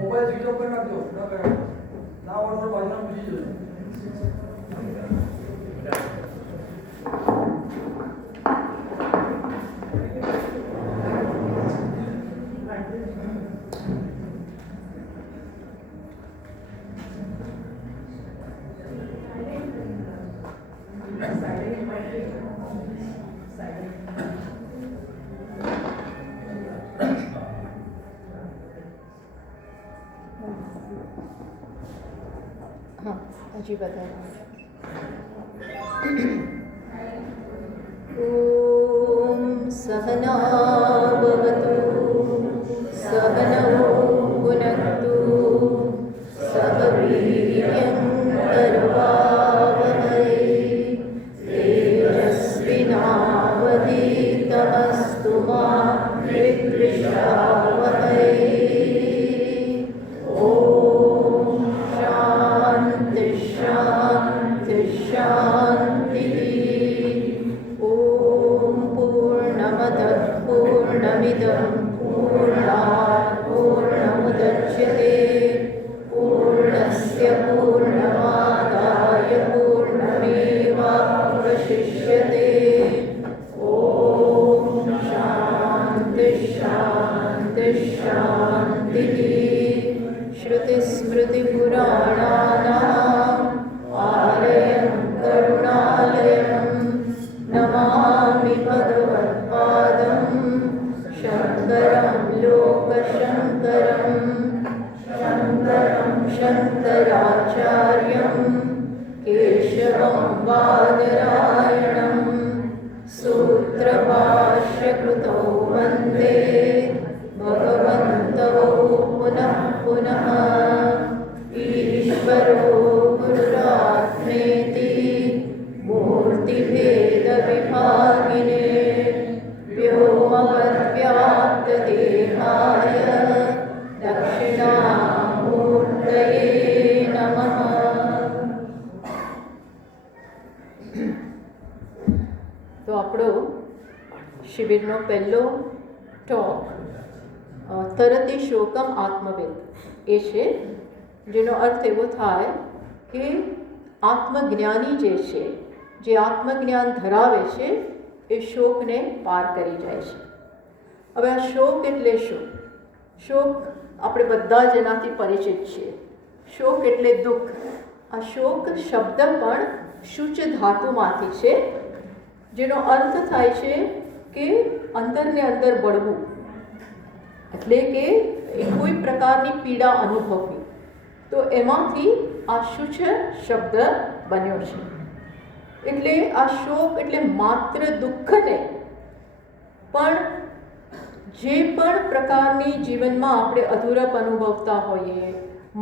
Mobile switch off કરી નાખજો. ના આવડતો બાજુમાં પૂછી જજો. हाँ हजी बताए. ओम सहनावतु सहनौ भुनक्तु सह वीर्यं करवावहै तेजस्विनावधीतमस्तु मा विद्विषावहै. पूर्णमिदं पूर्णात् पूर्णमुदच्यते पूर्णस्य पूर्णमादाय पूर्णमेवावशिष्यते. ॐ शान्ति शान्ति शान्तिः. श्रुतिस्मृतिपुराणानाम् आलयं करुणालयं नमामि भगवत्पादं शङ्करं लोकशङ्करं शङ्करं शङ्कराचार्यं केशवं बादरायणं सूत्रभाष्यकृतौ वन्दे भगवन्तौ पुनः पुनः. ईश्वरो गुरुरात्मेति मूर्तिभेदविभागिने व्योमवद्व्याप्तदेहाय दक्षिणामूर्तये नमः. તો આપણો શિબિરનો પહેલો ટોક તરતી શોકમ આત્મવેદ એ છે, જેનો અર્થ એવો થાય કે આત્મજ્ઞાની જે છે, જે આત્મજ્ઞાન ધરાવે છે એ શોકને પાર કરી જાય છે. હવે આ શોક એટલે શું? શોક આપણે બધા જ એનાથી પરિચિત છીએ. શોક એટલે દુઃખ. આ શોક શબ્દ પણ શુચ ધાતુમાંથી છે, જેનો અર્થ થાય છે કે અંદરને અંદર બળવું, એટલે કે કોઈ પ્રકારની પીડા અનુભવવી. તો એમાંથી આ શુચ શબ્દ બન્યો છે. એટલે આ શોક એટલે માત્ર દુઃખને, પણ જે પણ પ્રકારની જીવનમાં આપણે અધૂરપ અનુભવતા હોઈએ,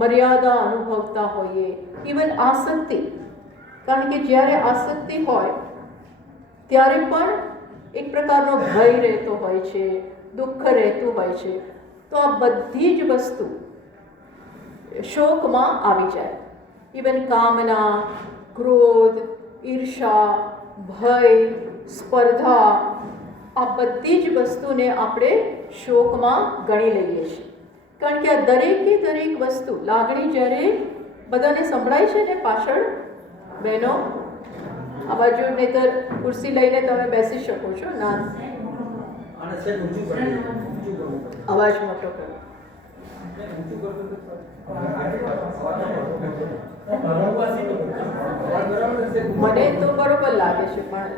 મર્યાદા અનુભવતા હોઈએ, ઇવન આસક્તિ, કારણ કે જ્યારે આસક્તિ હોય ત્યારે પણ એક પ્રકારનો ભય રહેતો હોય છે, દુઃખ રહેતું હોય છે. તો આ બધી જ વસ્તુ શોકમાં આવી જાય. ઇવન કામના, ક્રોધ, ઈર્ષા, ભય, સ્પર્ધા, આ બધી જ વસ્તુને આપણે શોકમાં ગણી લઈએ છીએ. કારણ કે આ દરેકે દરેક વસ્તુ, લાગણી જ્યારે બધાને સંભળાય છે ને પાછળ બહેનો, આ બાજુ નહીતર ખુરશી લઈને તમે બેસી શકો છો. ના, અવાજ મોટો કરો. મને તો બરોબર લાગે છે, પણ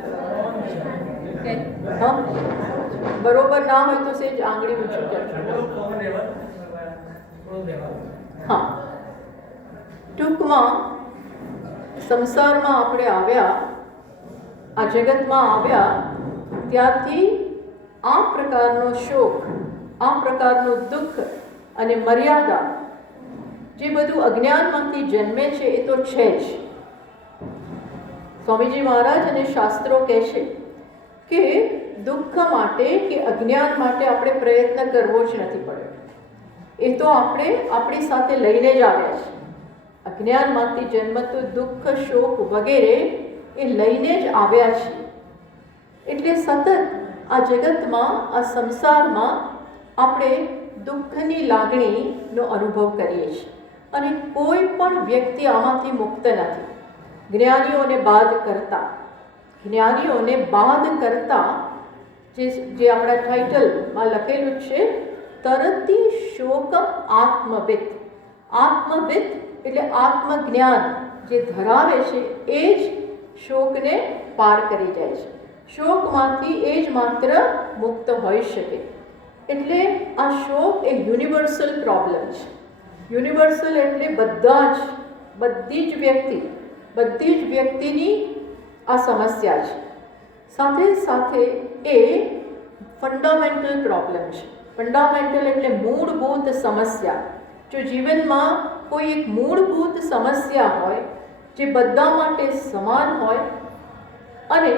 બરોબર ના હોય તો સેજ આંગળી ઊંચું કરજો. હા, ટૂંકમાં સંસારમાં આપણે આવ્યા, આ જગતમાં આવ્યા ત્યારથી આ પ્રકારનો શોક, આ પ્રકારનું દુઃખ અને મર્યાદા જે બધું અજ્ઞાનમાંથી જન્મે છે એ તો છે જ. સ્વામીજી મહારાજ અને શાસ્ત્રો કહે છે કે દુઃખ માટે કે અજ્ઞાન માટે આપણે પ્રયત્ન કરવો જ નથી પડ્યો. એ તો આપણે આપણી સાથે લઈને જ આવ્યા છે. અજ્ઞાનમાંથી જન્મતું દુઃખ, શોક વગેરે એ લઈને જ આવ્યા છે. એટલે સતત આ જગતમાં, આ સંસારમાં આપણે દુઃખની લાગણીનો અનુભવ કરીએ છીએ અને કોઈ પણ વ્યક્તિ આમાંથી મુક્ત નથી. જ્ઞાનીઓને બાદ કરતા જે આપણા ટાઇટલમાં લખેલું છે, તરતી શોકમ આત્મવિદ. આત્મવિદ એટલે આત્મજ્ઞાન જે ધરાવે છે એ જ શોકને પાર કરી જાય છે. શોકમાંથી એ જ માત્ર મુક્ત હોઈ શકે. એટલે આ શોક એક યુનિવર્સલ પ્રોબ્લેમ છે. યુનિવર્સલ એટલે બધી જ વ્યક્તિની આ સમસ્યા છે. સાથે સાથે એ ફંડામેન્ટલ પ્રોબ્લેમ છે. ફંડામેન્ટલ એટલે મૂળભૂત સમસ્યા. જો જીવનમાં કોઈ એક મૂળભૂત સમસ્યા હોય જે બધા માટે સમાન હોય અને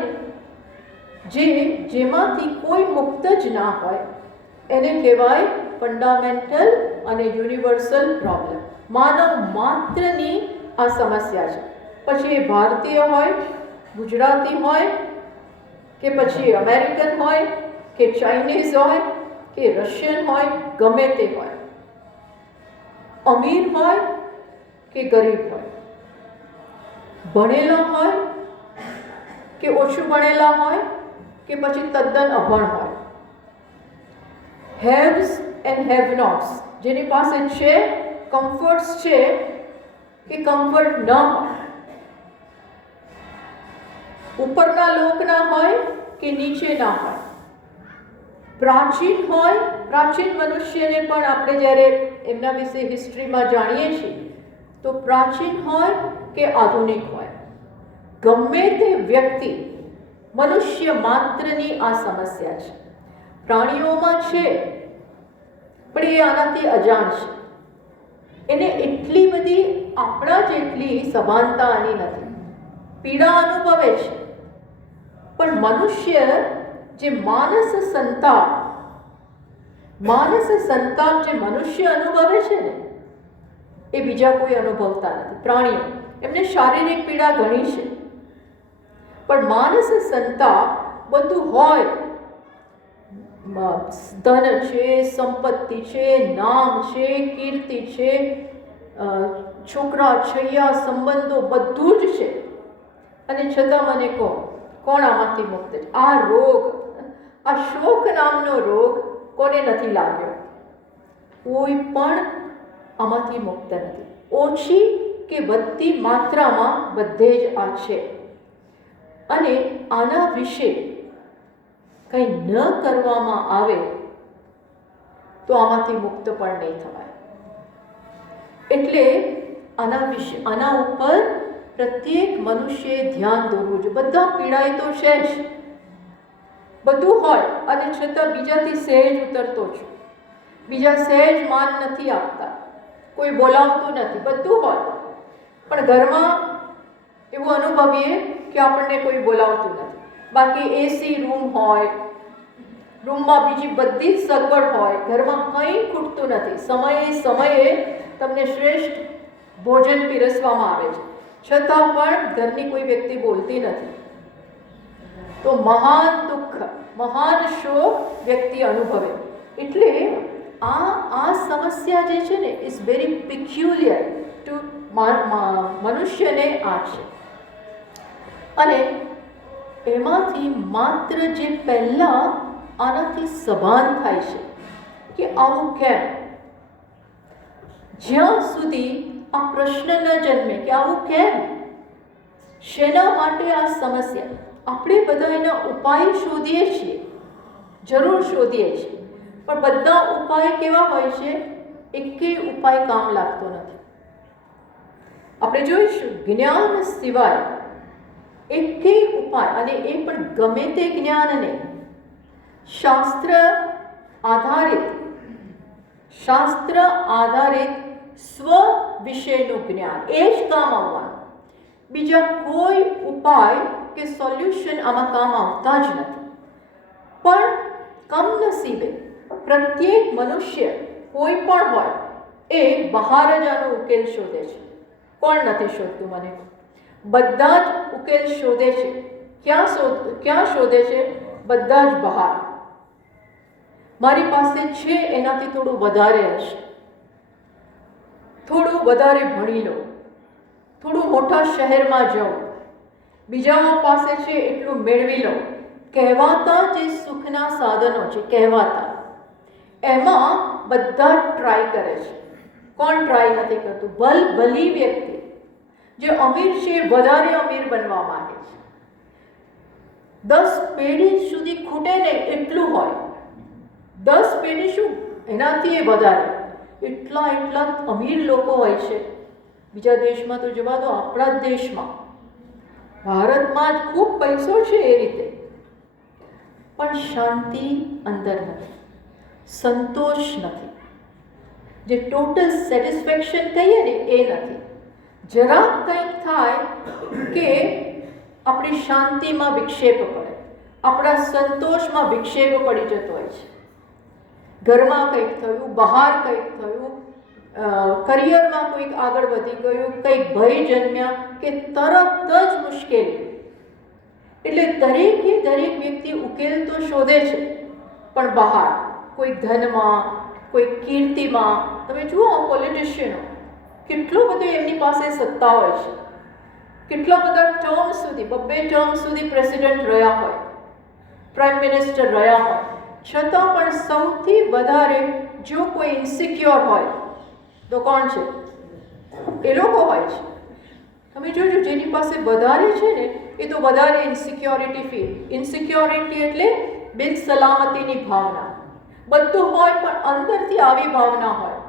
જેમાંથી કોઈ મુક્ત જ ના હોય, એને કહેવાય ફંડામેન્ટલ અને યુનિવર્સલ પ્રોબ્લેમ. માનવ માત્રની આ સમસ્યા છે. પછી એ ભારતીય હોય, ગુજરાતી હોય, કે પછી અમેરિકન હોય, કે ચાઇનીઝ હોય, કે રશિયન હોય, ગમે તે હોય, અમીર હોય કે ગરીબ હોય, ભણેલા હોય કે ઓછું ભણેલા હોય, કે પછી તદ્દન અભણ હોય. હેવ્સ એન્ડ હેવ નોટ્સ, જેની પાસે છે, કમ્ફર્ટ્સ છે કે કમ્ફર્ટ ન હોય, ઉપરના લોકના હોય કે નીચેના હોય, પ્રાચીન મનુષ્યને પણ આપણે જ્યારે એમના વિશે હિસ્ટ્રીમાં જાણીએ છીએ તો પ્રાચીન હોય કે આધુનિક હોય, ગમે તે વ્યક્તિ, મનુષ્ય માત્રની આ સમસ્યા છે. પ્રાણીઓમાં છે પણ એ આનાથી અજાણ છે. એને એટલી બધી આપણા જેટલી સભાનતા આની નથી. પીડા અનુભવે છે, પણ મનુષ્ય જે માનસ સંતાપ જે મનુષ્ય અનુભવે છે ને, એ બીજા કોઈ અનુભવતા નથી. પ્રાણીઓ, એમને શારીરિક પીડા ઘણી છે, પણ માનસ સંતાપ બધું હોય, ધન છે, સંપત્તિ છે, નામ છે, કીર્તિ છે, છોકરા છૈયા સંબંધો બધું જ છે, અને છતાં મને કોણ આમાંથી મુક્ત છે? આ રોગ, આ શોક નામનો રોગ કોને નથી લાગ્યો? કોઈ પણ આમાંથી મુક્ત નથી. ઓછી કે વધતી માત્રામાં બધે જ આ છે. અને આના વિશે કંઈ ન કરવામાં આવે તો આમાંથી મુક્ત પણ નહીં થવાય. એટલે આના ઉપર પ્રત્યેક મનુષ્યએ ધ્યાન દોરવું જોઈએ. બધા પીડાય તો છે જ, બધું હોય, અને છતાં બીજાથી સહેજ ઉતરતો છે. બીજા સહેજ માન નથી આપતા, કોઈ બોલાવતું નથી, બધું હોય, પણ ઘરમાં એવું અનુભવીએ કે આપણને કોઈ બોલાવતું નથી. બાકી એસી રૂમ હોય, રૂમમાં બીજી બધી જ સગવડ હોય, ઘરમાં કંઈ ખૂટતું નથી, સમયે તમને શ્રેષ્ઠ ભોજન પીરસવામાં આવે છે, છતાં પણ ઘરની કોઈ વ્યક્તિ બોલતી નથી. તો મહાન દુઃખ, મહાન શોક વ્યક્તિ અનુભવે. એટલે આ સમસ્યા જે છે ને, ઇઝ વેરી પિક્યુલિયર ટુ મનુષ્યને આ છે. અને એમાંથી માત્ર જે પહેલાં આનાથી સભાન થાય છે કે આવું કેમ, જ્યાં સુધી આ પ્રશ્ન ન જન્મે કે આવું કેમ, શેના માટે આ સમસ્યા, આપણે બધા એના ઉપાય શોધીએ છીએ, જરૂર શોધીએ છીએ, પણ બધા ઉપાય કેવા હોય છે? એકેય ઉપાય કામ લાગતો નથી. આપણે જોઈશું જ્ઞાન સિવાય એકેય ઉપાય, અને એ પણ ગમે તે જ્ઞાન નહીં, શાસ્ત્ર આધારિત સ્વ વિશેનું જ્ઞાન, એ જ કામ આવવાનું. બીજા કોઈ ઉપાય કે સોલ્યુશન આમાં કામ આવતા જ નથી. પણ કમનસીબે પ્રત્યેક મનુષ્ય કોઈ પણ હોય એ બહાર જ આનો ઉકેલ શોધે છે. કોણ નથી શોધતું? મને બધા જ ઉકેલ શોધે છે. ક્યાં શોધે છે? બધા જ બહાર. મારી પાસે છે એનાથી થોડું વધારે હશે, થોડું વધારે ભણી લો, થોડું મોટા શહેરમાં જાઓ, બીજાઓ પાસે છે એટલું મેળવી લો. કહેવાતા જે સુખના સાધનો છે, કહેવાતા, એમાં બધા ટ્રાય કરે છે. કોણ ટ્રાય નથી કરતું? ભલી વ્યક્તિ જે અમીર છે એ વધારે અમીર બનવા માંગે છે. 10 પેઢી સુધી ખૂટે ને એટલું હોય, 10 પેઢી શું એનાથી એ વધારે, એટલા અમીર લોકો હોય છે. બીજા દેશમાં તો જવા દો, આપણા જ દેશમાં, ભારતમાં જ ખૂબ પૈસો છે એ રીતે, પણ શાંતિ અંદર નથી, સંતોષ નથી. જે ટોટલ સેટિસ્ફેક્શન કહીએ ને એ નથી. જરાક કંઈક થાય કે આપણી શાંતિમાં વિક્ષેપ પડે, આપણા સંતોષમાં વિક્ષેપ પડી જતો હોય છે. ઘરમાં કંઈક થયું, બહાર કંઈક થયું, કરિયરમાં કોઈક આગળ વધી ગયું, કંઈક ભય જન્મ્યા કે તરત જ મુશ્કેલી. એટલે દરેક વ્યક્તિ ઉકેલ તો શોધે છે, પણ બહાર કોઈ ધનમાં, કોઈ કીર્તિમાં. તમે જુઓ પોલિટિશિયનો, કેટલું બધું એમની પાસે સત્તા હોય છે, કેટલા બધા ટર્મ સુધી, 2 ટર્મ સુધી પ્રેસિડેન્ટ રહ્યા હોય, પ્રાઇમ મિનિસ્ટર રહ્યા હોય, છતાં પણ સૌથી વધારે જો કોઈ ઇન્સિક્યોર હોય તો કોણ છે? એ લોકો હોય છે. તમે જોજો, જેની પાસે વધારે છે ને એ તો વધારે ઇન્સિક્યોરિટી ફીલ. ઇન્સિક્યોરિટી એટલે બિનસલામતીની ભાવના. બધું હોય પણ અંદરથી આવી ભાવના હોય,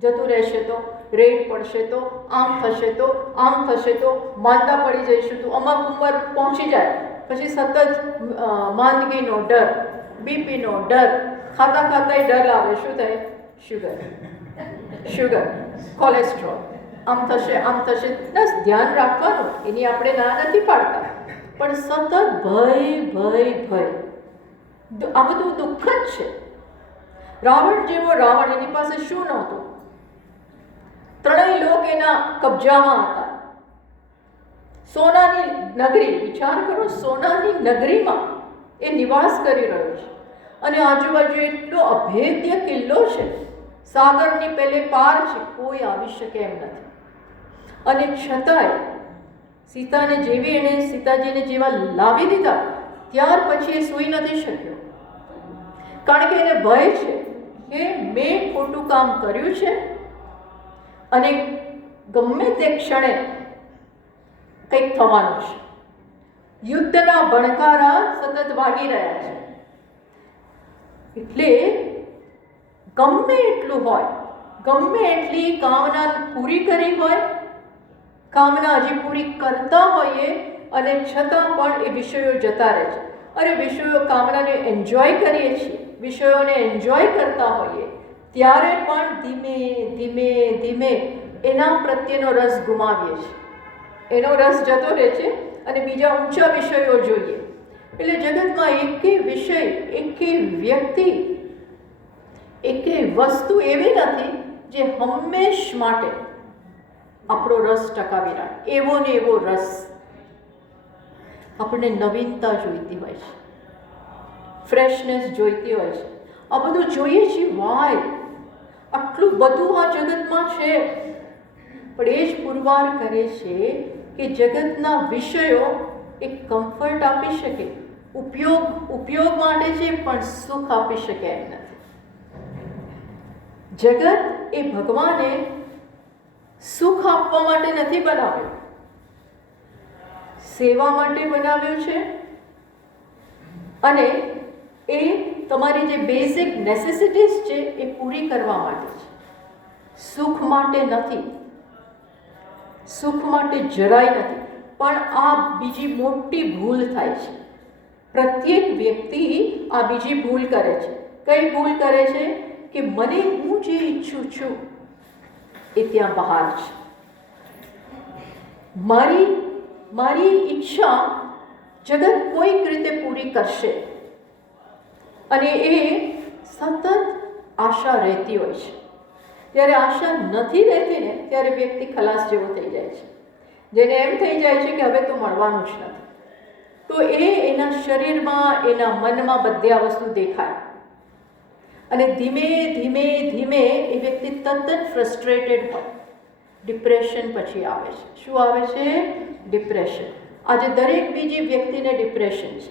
જતું રહેશે તો, રેડ પડશે તો, આમ થશે તો, આમ થશે તો, માંદા પડી જઈશું તો, અમુક ઉંમર પહોંચી જાય પછી સતત માંદગીનો ડર, બીપીનો ડર, ખાતા ડર આવે. શું થાય? શુગર, કોલેસ્ટ્રોલ, આમ થશે, આમ થશે. બસ ધ્યાન રાખવાનું, એની આપણે ના નથી પાડતા, પણ સતત ભય. આ બધું દુઃખ જ છે. રાવણ જેવો રાવણ, એની પાસે શું નહોતું? 3 લોક એના કબજામાં હતા. સોનાની નગરી, વિચાર કરો, સોનાની નગરીમાં એ નિવાસ કરી રહ્યો છે, અને આજુબાજુ એટલો અભેદ્ય કિલ્લો છે, સાગરની પેલે પાર છે, કોઈ આવી શકે એમ નથી. અને છતાંય સીતાજીને જેવા લાવી દીધા, ત્યાર પછી એ સૂઈ નથી શક્યો, કારણ કે એને ભય છે કે મેં ખોટું કામ કર્યું છે અને ગમે તે ક્ષણે કંઈક થવાનું છે. યુદ્ધના ભણકારા સતત વાગી રહ્યા છે. એટલે ગમે એટલું હોય, ગમે એટલી કામના પૂરી કરી હોય, કામના હજી પૂરી કરતા હોઈએ, અને છતાં પણ એ વિષયો જતા રહે છે. અરે વિષયો, કામનાને એન્જોય કરીએ છીએ, વિષયોને એન્જોય કરતા હોઈએ, ત્યારે પણ ધીમે એના પ્રત્યેનો રસ ગુમાવીએ છીએ. એનો રસ જતો રહે છે અને બીજા ઊંચા વિષયો જોઈએ. એટલે જગતમાં એકેય વિષય, એકેય વ્યક્તિ, એકેય વસ્તુ એવી નથી જે હંમેશ માટે આપણો રસ ટકાવી રાખે. એવો ને એવો રસ. આપણને નવીનતા જોઈતી હોય છે, ફ્રેશનેસ જોઈતી હોય છે. આ બધું જોઈએ છીએ. વાય આટલું બધું આ જગતમાં છે, પણ એ જ પુરવાર કરે છે કે જગતના વિષયો એક કમ્ફર્ટ આપી શકે, ઉપયોગ માટે છે, પણ સુખ આપી શકે એમ નથી. જગત એ ભગવાને સુખ આપવા માટે નથી બનાવ્યો, સેવા માટે બનાવ્યો છે. અને એ તમારી જે બેઝિક નેસેસિટીઝ છે એ પૂરી કરવા માટે છે, સુખ માટે નથી. સુખ માટે જરાય નથી. પણ આ બીજી મોટી ભૂલ થાય છે. પ્રત્યેક વ્યક્તિ આ બીજી ભૂલ કરે છે. કઈ ભૂલ કરે છે? કે મને હું જે ઈચ્છું છું એ ત્યાં બહાર છે. મારી ઈચ્છા જગત કોઈક રીતે પૂરી કરશે, અને એ સતત આશા રહેતી હોય છે. જ્યારે આશા નથી રહેતી ને, ત્યારે વ્યક્તિ ખલાસ જેવો થઈ જાય છે, જેને એમ થઈ જાય છે કે હવે તો મળવાનું જ નથી, તો એના શરીરમાં, એના મનમાં બધે આ વસ્તુ દેખાય. અને ધીમે ધીમે ધીમે એ વ્યક્તિ તદ્દન ફ્રસ્ટ્રેટેડ હોય. ડિપ્રેશન પછી આવે છે. શું આવે છે? ડિપ્રેશન. આજે દરેક બીજી વ્યક્તિને ડિપ્રેશન છે.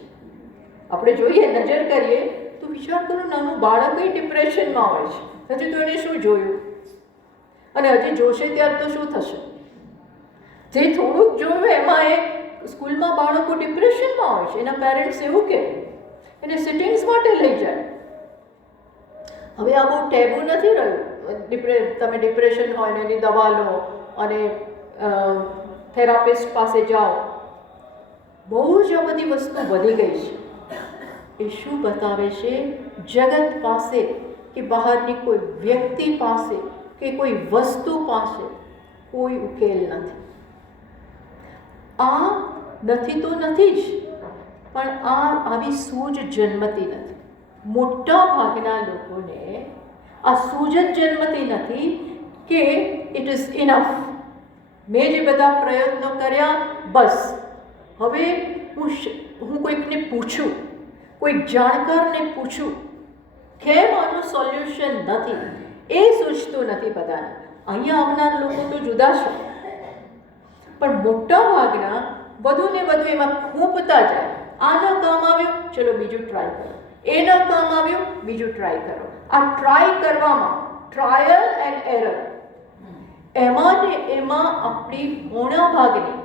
આપણે જોઈએ, નજર કરીએ તો વિચાર કરો, નાનું બાળક ડિપ્રેશનમાં હોય છે. હજી તો એને શું જોયું, અને હજી જોશે ત્યાર તો શું થશે? જે થોડુંક જોયું એમાં એ સ્કૂલમાં બાળકો ડિપ્રેશનમાં હોય છે. એના પેરેન્ટ્સ એવું કે એને સિટિંગ્સ માટે લઈ જાય. હવે આ બહુ ટેબુ નથી રહ્યું. તમે ડિપ્રેશન હોય ને એની દવા લો અને થેરાપિસ્ટ પાસે જાઓ. બહુ જ આ બધી વસ્તુ વધી ગઈ છે. એ શું બતાવે છે? જગત પાસે કે બહારની કોઈ વ્યક્તિ પાસે કે કોઈ વસ્તુ પાસે કોઈ ઉકેલ નથી. આ નથી તો નથી જ, પણ આવી સૂઝ જન્મતી નથી. મોટા ભાગના લોકોને આ સૂઝ જ જન્મતી નથી કે ઇટ ઇઝ ઇનફ. મેં જે બધા પ્રયત્નો કર્યા, બસ હવે હું કોઈકને પૂછું, કોઈક જાણકારને પૂછું, કેમ આનું સોલ્યુશન નથી, એ સૂચતું નથી બધાને. અહીંયા આવનાર લોકો તો જુદા છે, પણ મોટા ભાગના વધુ ને વધુ એમાં ખૂંપતા જાય. આ ન કામ આવ્યું, ચલો બીજું ટ્રાય કરો. એ ન કામ આવ્યું, બીજું ટ્રાય કરો. આ ટ્રાય કરવામાં, ટ્રાયલ એન્ડ એરર, એમાં ને એમાં આપણી મોટા ભાગની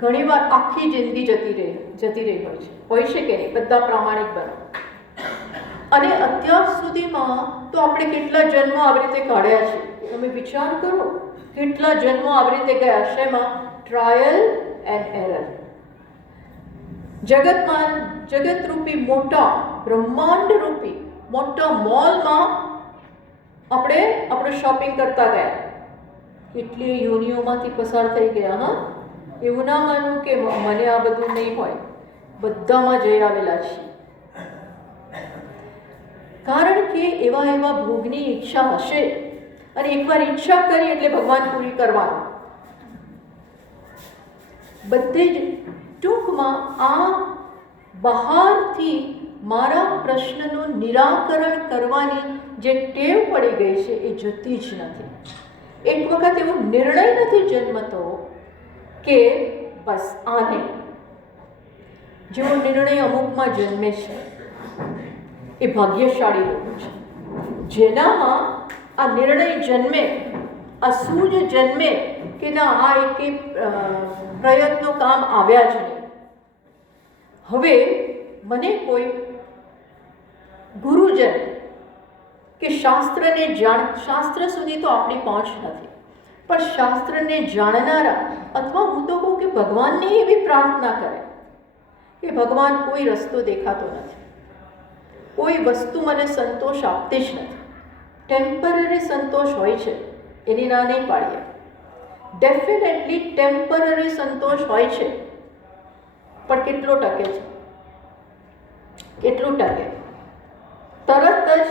ઘણીવાર આખી જિંદગી જતી રહી હોય છે કે નહીં? બધા પ્રામાણિક બનો. અને અત્યાર સુધીમાં તો આપણે કેટલા જન્મો આવી રીતે કાઢ્યા છે. તમે વિચાર કરો, કેટલા જન્મો આવી રીતે ગયા છે. એમાં ટ્રાયલ એન્ડ એરર. જગતરૂપી મોટા બ્રહ્માંડરૂપી મોટા મોલમાં આપણે આપણું શોપિંગ કરતા ગયા. કેટલી યોનિઓમાંથી પસાર થઈ ગયા. હા, એવું ના માનું કે મને આ બધું નહીં હોય. બધામાં જઈ આવેલા છીએ. કારણ કે એવા ભોગની ઈચ્છા હશે, અને એકવાર ઈચ્છા કરી એટલે ભગવાન પૂરી કરવાનું. બધે જ ટૂંકમાં આ બહારથી મારા પ્રશ્નનું નિરાકરણ કરવાની જે ટેવ પડી ગઈ છે એ જતી જ નથી. એક વખત એવો નિર્ણય નથી જન્મતો કે બસ આને. જેવો નિર્ણય અમુકમાં જન્મે છે એ ભાગ્યશાળી લોકો છે. જેનામાં આ નિર્ણય જન્મે, આ સૂઝ જન્મે કે ના, આ એક પ્રયત્નો કામ આવ્યા જ નહીં. હવે મને કોઈ ગુરુજન કે શાસ્ત્ર સુધી તો આપણી પહોંચ નથી, પણ શાસ્ત્રને જાણનારા, અથવા હું તો કહું કે ભગવાનને એવી પ્રાર્થના કરે કે ભગવાન, કોઈ રસ્તો દેખાતો નથી, કોઈ વસ્તુ મને સંતોષ આપતી જ નથી. ટેમ્પરરી સંતોષ હોય છે, એની ના નહીં પાડીએ. ડેફિનેટલી ટેમ્પરરી સંતોષ હોય છે, પણ કેટલો ટકે છે? કેટલું ટકે? તરત જ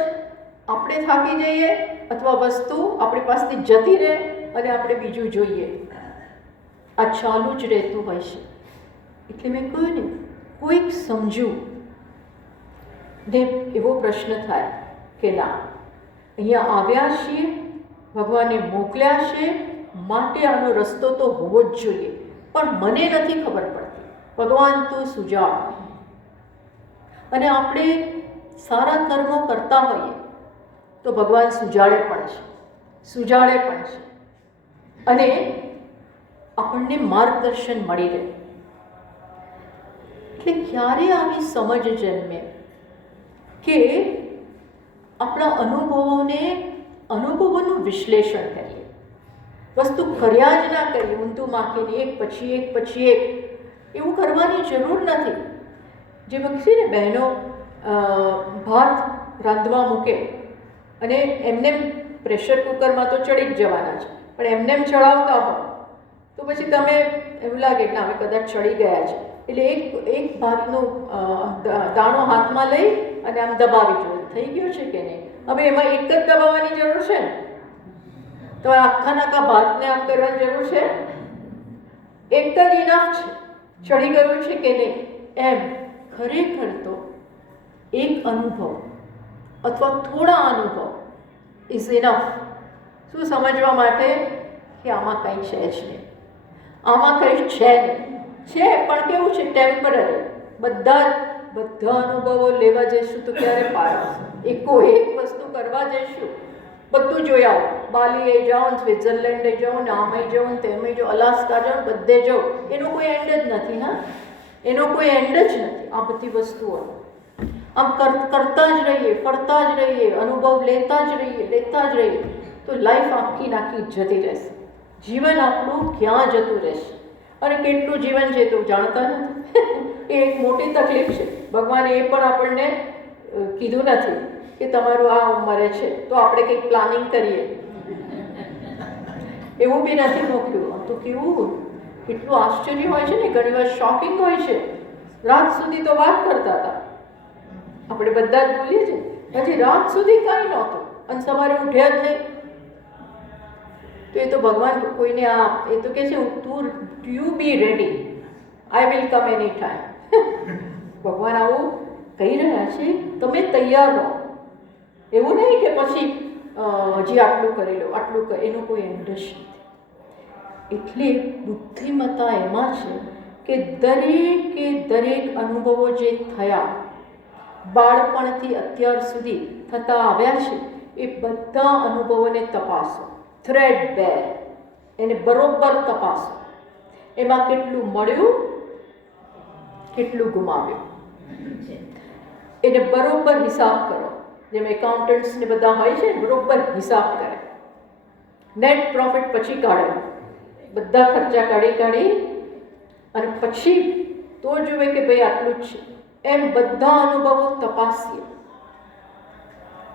આપણે થાકી જઈએ, અથવા વસ્તુ આપણી પાસેથી જતી રહે અને આપણે બીજું જોઈએ. આ ચાલુ જ રહેતું હોય છે. એટલે મેં કહ્યું ને, કોઈક સમજવું ને એવો પ્રશ્ન થાય કે ના, અહીંયા આવ્યા છીએ, ભગવાને મોકલ્યા છે, માટે આનો રસ્તો તો હોવો જ જોઈએ, પણ મને નથી ખબર પડતી. ભગવાન તું સુજાડ. અને આપણે સારા કર્મો કરતા હોઈએ તો ભગવાન સુજાડે પણ છે, અને આપણને માર્ગદર્શન મળી રહે. એટલે ક્યારે આવી સમજ જન્મે કે આપણા અનુભવોનું વિશ્લેષણ કરીએ. વસ્તુ કર્યા જ ના કરીએ, ઊંધું માખીને એક પછી એક એવું કરવાની જરૂર નથી. જે છે ને, બહેનો ભાત રાંધવા મૂકે અને એમને પ્રેશર કુકરમાં તો ચડી જ જવાના છે, પણ એમને ચડાવતા હો તો પછી તમે એવું લાગે કે હવે કદાચ ચડી ગયા છે, એટલે એક ભાતનો દાણો હાથમાં લઈ અને આમ દબાવી જોઈએ, થઈ ગયો છે કે નહીં. હવે એમાં એક જ દબાવવાની જરૂર છે ને, તો આખા ભાતને આમ કરવાની જરૂર છે? એક જ ઇનફ છે. ચડી ગયું છે કે નહીં એમ ખરેખર તો એક અનુભવ અથવા થોડા અનુભવ ઇઝ ઇનફ શું સમજવા માટે કે આમાં કંઈ છે જ નહીં, આમાં કંઈ છે નહીં. છે પણ કેવું છે, ટેમ્પરરી. બધા અનુભવો લેવા જઈશું તો ક્યારે પાર આવશે? એક વસ્તુ કરવા જઈશું, બધું જોઈ આવો, બાલીએ જાઓ, સ્વિટ્ઝરલેન્ડે જાઓ, ને આમે જાઓ, ને તેમે જાઓ, અલાસ્કા જાઓ, બધે જાઓ, એનો કોઈ એન્ડ જ નથી. હા, એનો કોઈ એન્ડ જ નથી આ બધી વસ્તુઓ. આમ કરતા જ રહીએ, ફરતા જ રહીએ, અનુભવ લેતા જ રહીએ તો લાઈફ આખી નાખી જતી રહેશે. જીવન આપણું ક્યાં જતું રહેશે અને કેટલું જીવન છે તો જાણતા નથી. એ એક મોટી તકલીફ છે. ભગવાને એ પણ આપણને કીધું નથી કે તમારું આ ઉંમરે છે તો આપણે કંઈક પ્લાનિંગ કરીએ, એવું બી નથી મોકલ્યું. તો કેવું કેટલું આશ્ચર્ય હોય છે ને, ઘણી વાર શોકિંગ હોય છે. રાત સુધી તો વાત કરતા હતા, આપણે બધા જ બોલીએ છીએ, પછી રાત સુધી કંઈ નહોતું અને સવારે ઉઠ્યા જ નહીં. તો એ તો ભગવાન કોઈને એ તો કહે છે you be ready, I will come any time. ભગવાન આવું કહી રહ્યા છે, તમે તૈયાર રહો. એવું નહીં કે પછી હજી આટલું કરી લો, એનો કોઈ એન્ડ જ નથી. એટલે બુદ્ધિમત્તા એમાં છે કે દરેક અનુભવો જે થયા બાળપણથી અત્યાર સુધી થતા આવ્યા છે, એ બધા અનુભવોને તપાસો, થ્રેડ બેર, એને બરોબર તપાસો. એમાં કેટલું મળ્યું, કેટલું ગુમાવ્યું, એને બરોબર હિસાબ કરો. જેમ એકાઉન્ટન્ટ્સને બધા હોય છે, બરોબર હિસાબ કરે, નેટ પ્રોફિટ પછી કાઢે, બધા ખર્ચા કાઢી અને પછી તો જુએ કે ભાઈ આટલું જ છે. એમ બધા અનુભવો તપાસીએ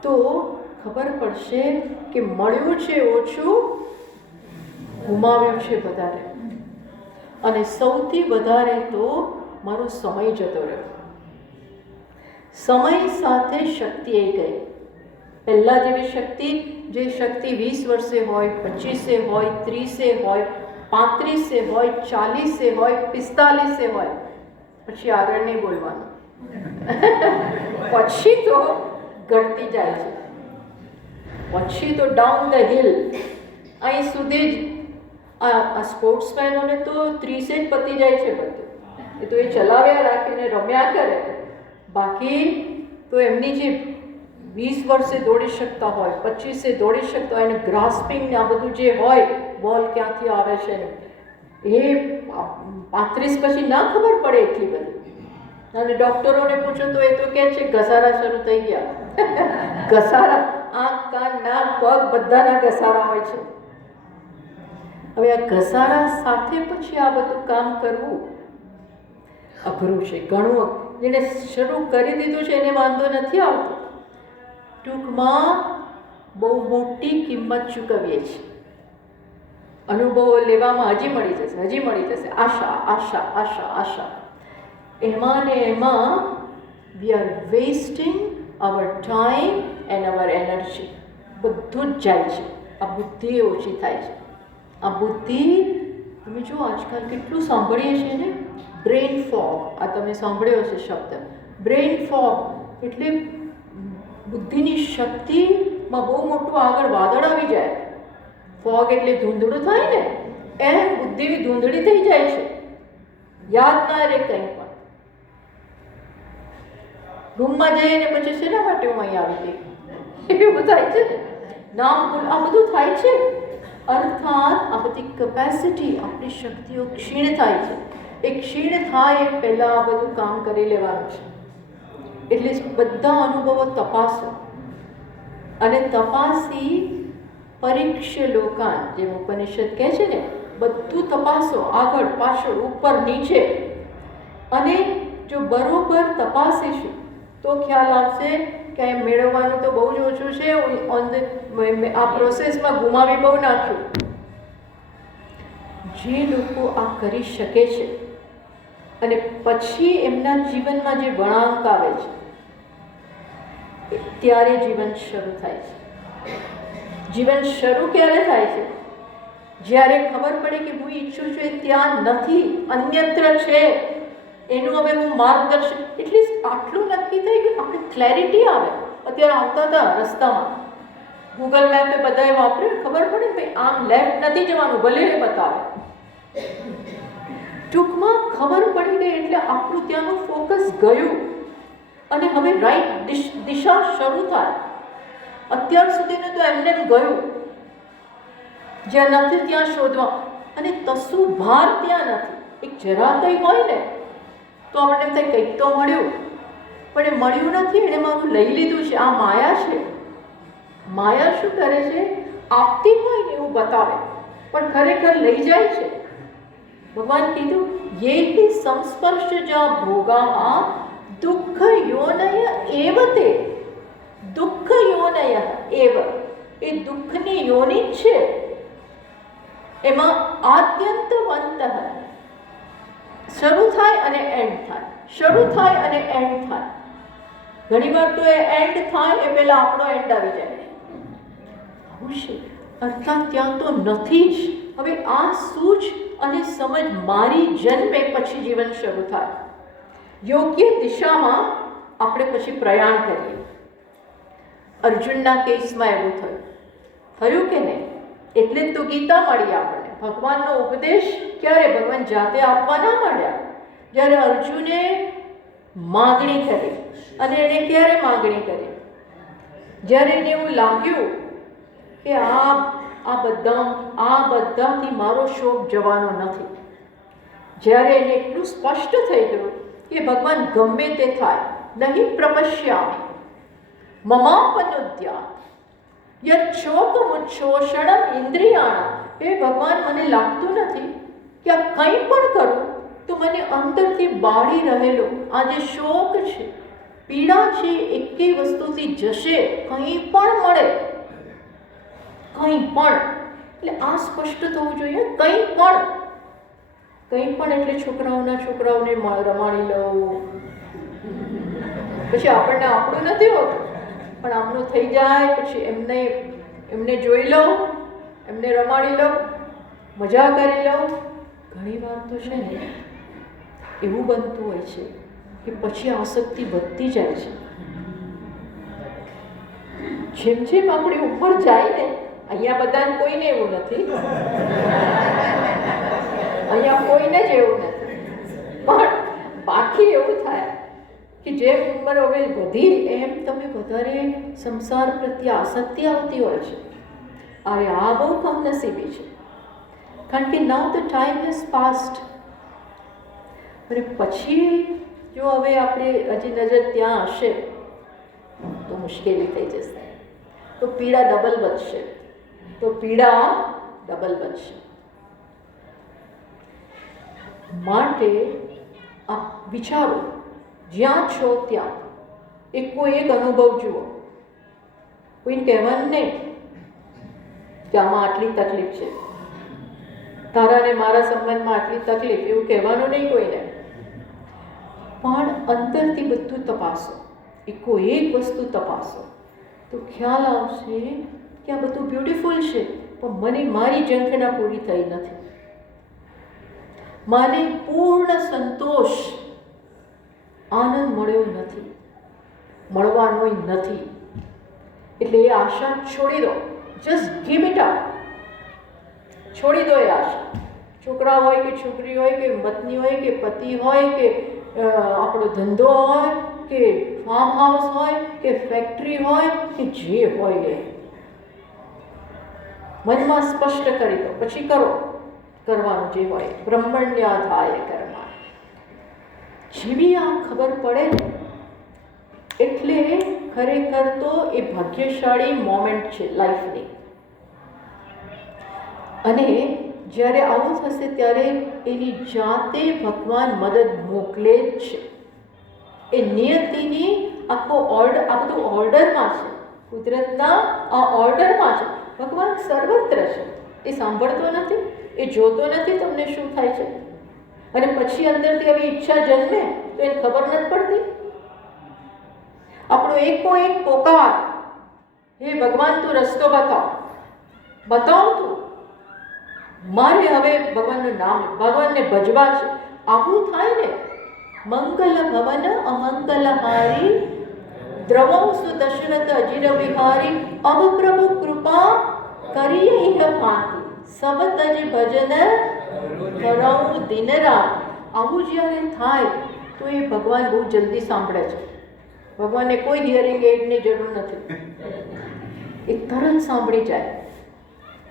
તો ખબર પડશે કે મળ્યું છે ઓછું, ગુમાવ્યું છે વધારે. અને સૌથી વધારે તો મારો સમય જતો રહ્યો. સમય સાથે શક્તિ એ ગઈ. પહેલાં જેવી શક્તિ, જે શક્તિ 20 વર્ષે હોય, 25 હોય, 30 હોય, 35 હોય, 40 હોય, 45 હોય, પછી આગળ નહીં બોલવાનું. પછી તો ઘટતી જાય છે, પછી તો ડાઉન ધ હિલ. અહીં સુધી જ આ સ્પોર્ટ્સમેનોને તો 30 જ પતી જાય છે બધું. એ તો એ ચલાવ્યા રાખીને રમ્યા કરે. બાકી તો એમની જે 20 વર્ષે દોડી શકતા હોય, 25 દોડી શકતા હોય, અને ગ્રાસ્પિંગ ને આ બધું જે હોય, બોલ ક્યાંથી આવે છે ને, એ 35 પછી ના ખબર પડે એટલી બધી. અને ડૉક્ટરોને પૂછો તો એ તો કહે છે ઘસારા શરૂ થઈ ગયા. ઘસારા, આંખ, કાન, નાક, પગ બધાના ઘસારા હોય છે. હવે આ ઘસારા સાથે પછી આ બધું કામ કરવું અઘરું છે, ઘણું. જેને શરૂ કરી દીધું છે એને વાંધો નથી આવતો. ટૂંકમાં બહુ મોટી કિંમત ચૂકવીએ છીએ. અનુભવો લેવામાં હજી મળી જશે, આશા. એમાં ને એમાં we are wasting hour time and hour energy. બધું જ જાય છે. આ બુદ્ધિ ઓછી થાય છે. આ બુદ્ધિ, તમે જો આજકાલ કેટલું સાંભળીએ છીએ ને, બ્રેઇન ફોગ. આ તમે સાંભળ્યો છે શબ્દ, બ્રેઇન ફોગ. એટલે બુદ્ધિની શક્તિમાં બહુ મોટું આગળ વાદળ આવી જાય. ફોગ એટલે ધૂંધળું થાય ને, એમ બુદ્ધિ ધૂંધળી થઈ જાય છે, યાદ ના રહે કંઈ પણ. રૂમમાં જઈએ ને પછી શેના માટે હું અહીં આવી ગઈ, એવું થાય છે ને, નામ ભૂલ, આ બધું થાય છે. અર્થાત આ બધી કેપેસિટી, આપણી શક્તિઓ ક્ષીણ થાય છે. એ ક્ષીણ થાય એ પહેલાં આ બધું કામ કરી લેવાનું છે. એટલે બધા અનુભવો તપાસો, અને તપાસી પરીક્ષ લોકાન, જેમ ઉપનિષદ કહે છે ને, બધું તપાસો, આગળ પાછળ, ઉપર નીચે. અને જો બરોબર તપાસીશું તો ખ્યાલ આવશે કે એમ મેળવવાનું તો બહુ જ ઓછું છે, આ પ્રોસેસમાં ગુમાવી બહુ નાખ્યું. જે લોકો આ કરી શકે છે અને પછી એમના જીવનમાં જે વળાંક આવે છે, ત્યારે જીવન શરૂ થાય છે. જીવન શરૂ ક્યારે થાય છે? જ્યારે ખબર પડે કે હું ઈચ્છું છું એ ત્યાં નથી, અન્યત્ર છે. એનું હવે હું માર્ગદર્શન, એટલીસ્ટ આટલું નક્કી થઈ ગયું, આપણે ક્લેરિટી આવે. અત્યારે આવતા હતા રસ્તામાં, ગૂગલ મેપે બધાએ વાપર્યું, ખબર પડે ને ભાઈ આમ લેફ્ટ નથી જવાનું, ભલે એ બતાવે. ટૂંકમાં ખબર પડી ગઈ એટલે આપણું ત્યાંનું ફોકસ ગયું અને હવે રાઈટ દિશા શરૂ થાય. અત્યાર સુધીનું તો એમને ગયું, જ્યાં નથી ત્યાં શોધવા, અને તસું ભાર ત્યાં નથી. એક જરા કંઈ હોય ને તો આપણને એમ થાય કંઈક તો મળ્યું, પણ એ મળ્યું નથી, એણે મારું લઈ લીધું છે. આ માયા છે. માયા શું કરે છે? આપતી હોય ને એવું બતાવે, પણ ખરેખર લઈ જાય છે. ભગવાન કીધું યે હિ સંસ્પર્શજા ભોગા દુઃખ યોનય એવ તે. દુઃખ યોનય એવ, એ દુઃખની યોની જ છે. એમાં આદ્યંતવંત શરૂ થાય અને એન્ડ થાય, શરૂ થાય અને એન્ડ થાય. ઘણીવાર તો એ એન્ડ થાય એ પહેલા આપણો એન્ડ આવી જાય. આવું છે. અર્થાત ત્યાં તો નથી જ. હવે આ સૂઝ અને સમજ મારી જન્મે પછી જીવન શરૂ થાય. યોગ્ય દિશામાં આપણે પછી પ્રયાણ કરીએ. અર્જુનના કેસમાં એવું થયું કે નહીં? એટલે જ તો ગીતા મળી આપણને. ભગવાનનો ઉપદેશ ક્યારે ભગવાન જાતે આપવા ના માંડ્યા? જ્યારે અર્જુને માગણી કરી. અને એણે ક્યારે માગણી કરી? જ્યારે એને એવું લાગ્યું કે આ બધાથી મારો શોક જવાનો નથી. જ્યારે એને એટલું સ્પષ્ટ થઈ ગયું કે ભગવાન ગમે તે થાય, નહીં પ્રપશ્યામિ મમાપનુદ્યા યચ્છોકમુચ્છોષણમ ઇન્દ્રિયાણા. હે ભગવાન, મને લાગતું નથી કે આ કંઈ પણ કરું તો મને અંદરથી બાળી રહેલો આ જે શોક છે, પીડા છે, એકેય વસ્તુથી જશે. કંઈ પણ મળે, કંઈ પણ. એટલે આ સ્પષ્ટ થવું જોઈએ. કંઈ પણ એટલે છોકરાઓને રમાડી લો, પછી આપણને આપણું નથી હોતું, પણ આપણું થઈ જાય, પછી એમને જોઈ લો, એમને રમાડી લો, મજા કરી લો. ઘણી વાર તો છે ને એવું બનતું હોય છે કે પછી આસક્તિ વધતી જાય છે. જેમ જેમ આપણે ઉપર જાય ને, અહીંયા બધાને કોઈને એવું નથી, અહીંયા કોઈને જ એવું નથી, પણ બાકી એવું થાય કે જેમ ઉંમર હવે વધી એમ તમે વધારે સંસાર પ્રત્યે આસક્તિ આવતી હોય છે. અરે આ બહુ કમનસીબી છે, કારણ કે now the time has passed. અને પછી જો હવે આપણે હજી નજર ત્યાં હશે તો મુશ્કેલી થઈ જશે, તો પીડા ડબલ વધશે. માટે આ વિચારો, જ્યાં છો ત્યાં કોઈ એક અનુભવ જુઓ. કોઈને કહેવાનું નહીં કે આમાં આટલી તકલીફ છે, તારા ને મારા સંબંધમાં આટલી તકલીફ, એવું કહેવાનું નહીં કોઈને. પણ અંદરથી બધું તપાસો, કોઈ એક વસ્તુ તપાસો તો ખ્યાલ આવશે કે આ બધું બ્યુટીફુલ છે, પણ મને મારી ઝંખના પૂરી થઈ નથી. મને પૂર્ણ સંતોષ, આનંદ મળ્યો નથી, મળવાનો નથી. એટલે એ આશા છોડી દો. Just give it up. છોડી દો એ આશા. છોકરા હોય કે છોકરી હોય કે પત્ની હોય કે પતિ હોય કે આપણો ધંધો હોય કે ફાર્મ હાઉસ હોય કે ફેક્ટરી હોય કે જે હોય એ મનમાં સ્પષ્ટ કરી દો, પછી કરવાનું જે હોય. બ્રહ્મણ્યાધાય કર્મ. જેવી આ ખબર પડે એટલે ખરેખર તો એ ભાગ્યશાળી મોમેન્ટ છે લાઈફની. અને જ્યારે આવું થશે ત્યારે એની જાતે ભગવાન મદદ મોકલે જ છે. એ નિયતિની આખો ઓર્ડર, આ બધું ઓર્ડરમાં છે, કુદરતના આ ઓર્ડરમાં છે. ભગવાન સર્વત્ર છે. એ સાંભળતો નથી, એ જોતો નથી તમને શું થાય છે, અને પછી અંદરથી આવી ઈચ્છા જન્મે તો એને ખબર નથી પડતી. આપણો એક પોકાર, હે ભગવાન તું રસ્તો બતાવ તું, મારે હવે ભગવાનનું નામ, ભગવાનને ભજવા છે. આવું થાય ને મંગલ ભવન અમંગલ હારી દ્રવૌસુ દશરથ અજીર વિહારી અબ પ્રભુ કૃપા કરીએ ઇહ ભાંતિ સબ તજ ભજન કરવું દિન રાત. આવું જ્યારે થાય તો એ ભગવાન બહુ જલ્દી સાંભળે છે. ભગવાનને કોઈ હિયરિંગ એડની જરૂર નથી, એ તરત સાંભળી જાય.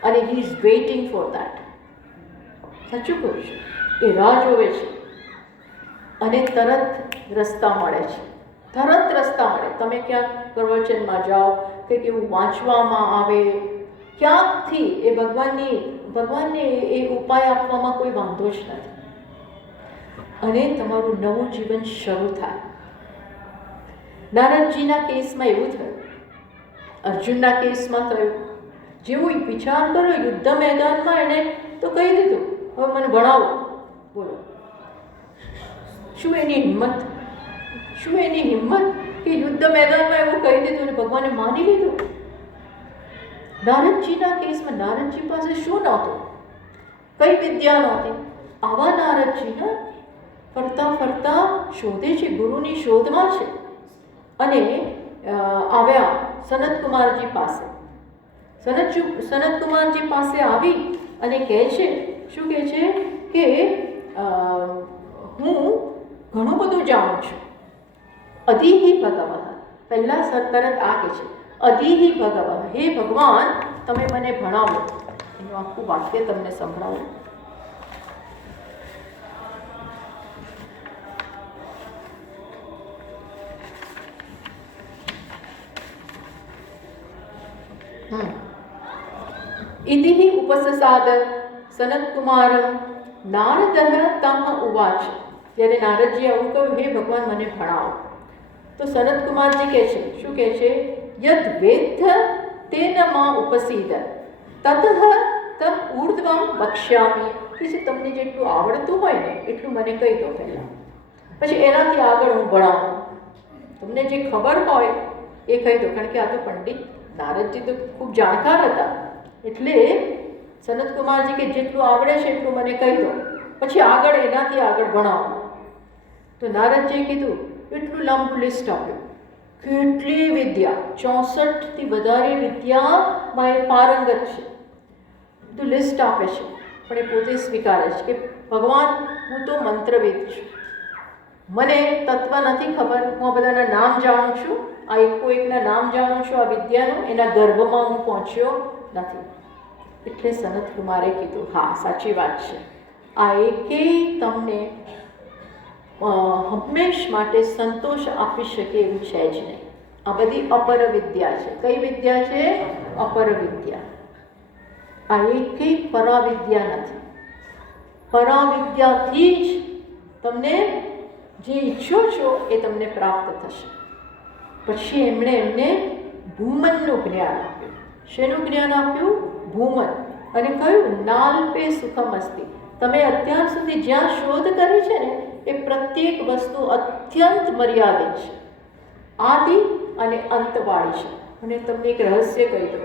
અને he is waiting for that. સાચું કહું છું, એ રાહ જોવે છે અને તરત રસ્તા મળે છે. તરત રસ્તા મળે. તમે ક્યાંક પ્રવચનમાં જાઓ કે કેવું વાંચવામાં આવે ક્યાંકથી, એ ભગવાનને એ ઉપાય આપવામાં કોઈ વાંધો જ નથી અને તમારું નવું જીવન શરૂ થાય. નારદજીના કેસમાં એવું થયું, અર્જુનના કેસમાં થયું. જેવું વિચાર કરો યુદ્ધ મેદાનમાં એણે તો કહી દીધું, હવે મને ભણાવો. બોલો, શું એની હિંમત કે યુદ્ધ મેદાનમાં એવું કહી દીધું અને ભગવાને માની લીધું. નારદજીના કેસમાં નારદજી પાસે શું નહોતું? કઈ વિદ્યા નહોતી. આવા નારદજીને ફરતા ફરતા શોધે છે, ગુરુની શોધમાં છે. અને આવ્યા સનતકુમારજી પાસે. સનતકુમારજી પાસે આવી અને કહે છે, શું કહે છે કે હું ઘણું બધું જાણું છું. અધિહિ ભગવઃ, પહેલાં તરત આ કહે છે અધિહિ ભગવઃ, હે ભગવાન તમે મને ભણાવો. એનું આખું વાક્ય તમને સંભળાવું. ઇતિ ઉપસસાદ સનતકુમાર નારદ તમ ઉવાચ. જ્યારે નારદજી આવું કહ્યું, હે ભગવાન મને ભણાવો, તો સનતકુમારજી કહે છે, શું કહે છે? યદ વેદ્ધ તેન માં ઉપસીદ તતઃ તમ ઊર્ધ્વમ વક્ષ્યામિ. કે છે તમને જેટલું આવડતું હોય ને એટલું મને કહી દો પહેલાં, પછી એનાથી આગળ હું ભણાવું. તમને જે ખબર હોય એ કહી દો. કારણ કે આ તો પંડિત નારદજી તો ખૂબ જાણકાર હતા. એટલે સનતકુમારજી કે જેટલું આવડે છે એટલું મને કહી દો, પછી આગળ એનાથી આગળ ભણાવો. તો નારદજીએ કીધું, એટલું લાંબુ લિસ્ટ આપ્યું, કેટલી વિદ્યા, 64થી વધારે વિદ્યામાં એ પારંગત છે. બધું લિસ્ટ આપે છે, પણ એ પોતે સ્વીકારે છે કે ભગવાન હું તો મંત્રવેદ છું, મને તત્વ નથી ખબર, હું આ બધાના નામ જાણું છું, આ એકના નામ જાણું છું, આ વિદ્યાનું એના ગર્ભમાં હું પહોંચ્યો નથી. એટલે સનતકુમારે કીધું, હા સાચી વાત છે, આ એકેય તમને હંમેશ માટે સંતોષ આપી શકે એવું છે જ નહીં. આ બધી અપર વિદ્યા છે. કઈ વિદ્યા છે? અપર વિદ્યા. આ એકેય પરાવિદ્યા નથી. પરાવિદ્યાથી જ તમને જે ઈચ્છો છો એ તમને પ્રાપ્ત થશે. પછી એમને ભૂમનનું જ્ઞાન આપ્યું. શેનું જ્ઞાન આપ્યું? ભૂમન. અને કયું? નાલ્પે સુખમ અસ્તિ. તમે અત્યાર સુધી જ્યાં શોધ કરી છે ને એ પ્રત્યેક વસ્તુ અત્યંત મર્યાદિત છે, આદિ અને અંતવાળી છે. અને તમને એક રહસ્ય કહી દઉં,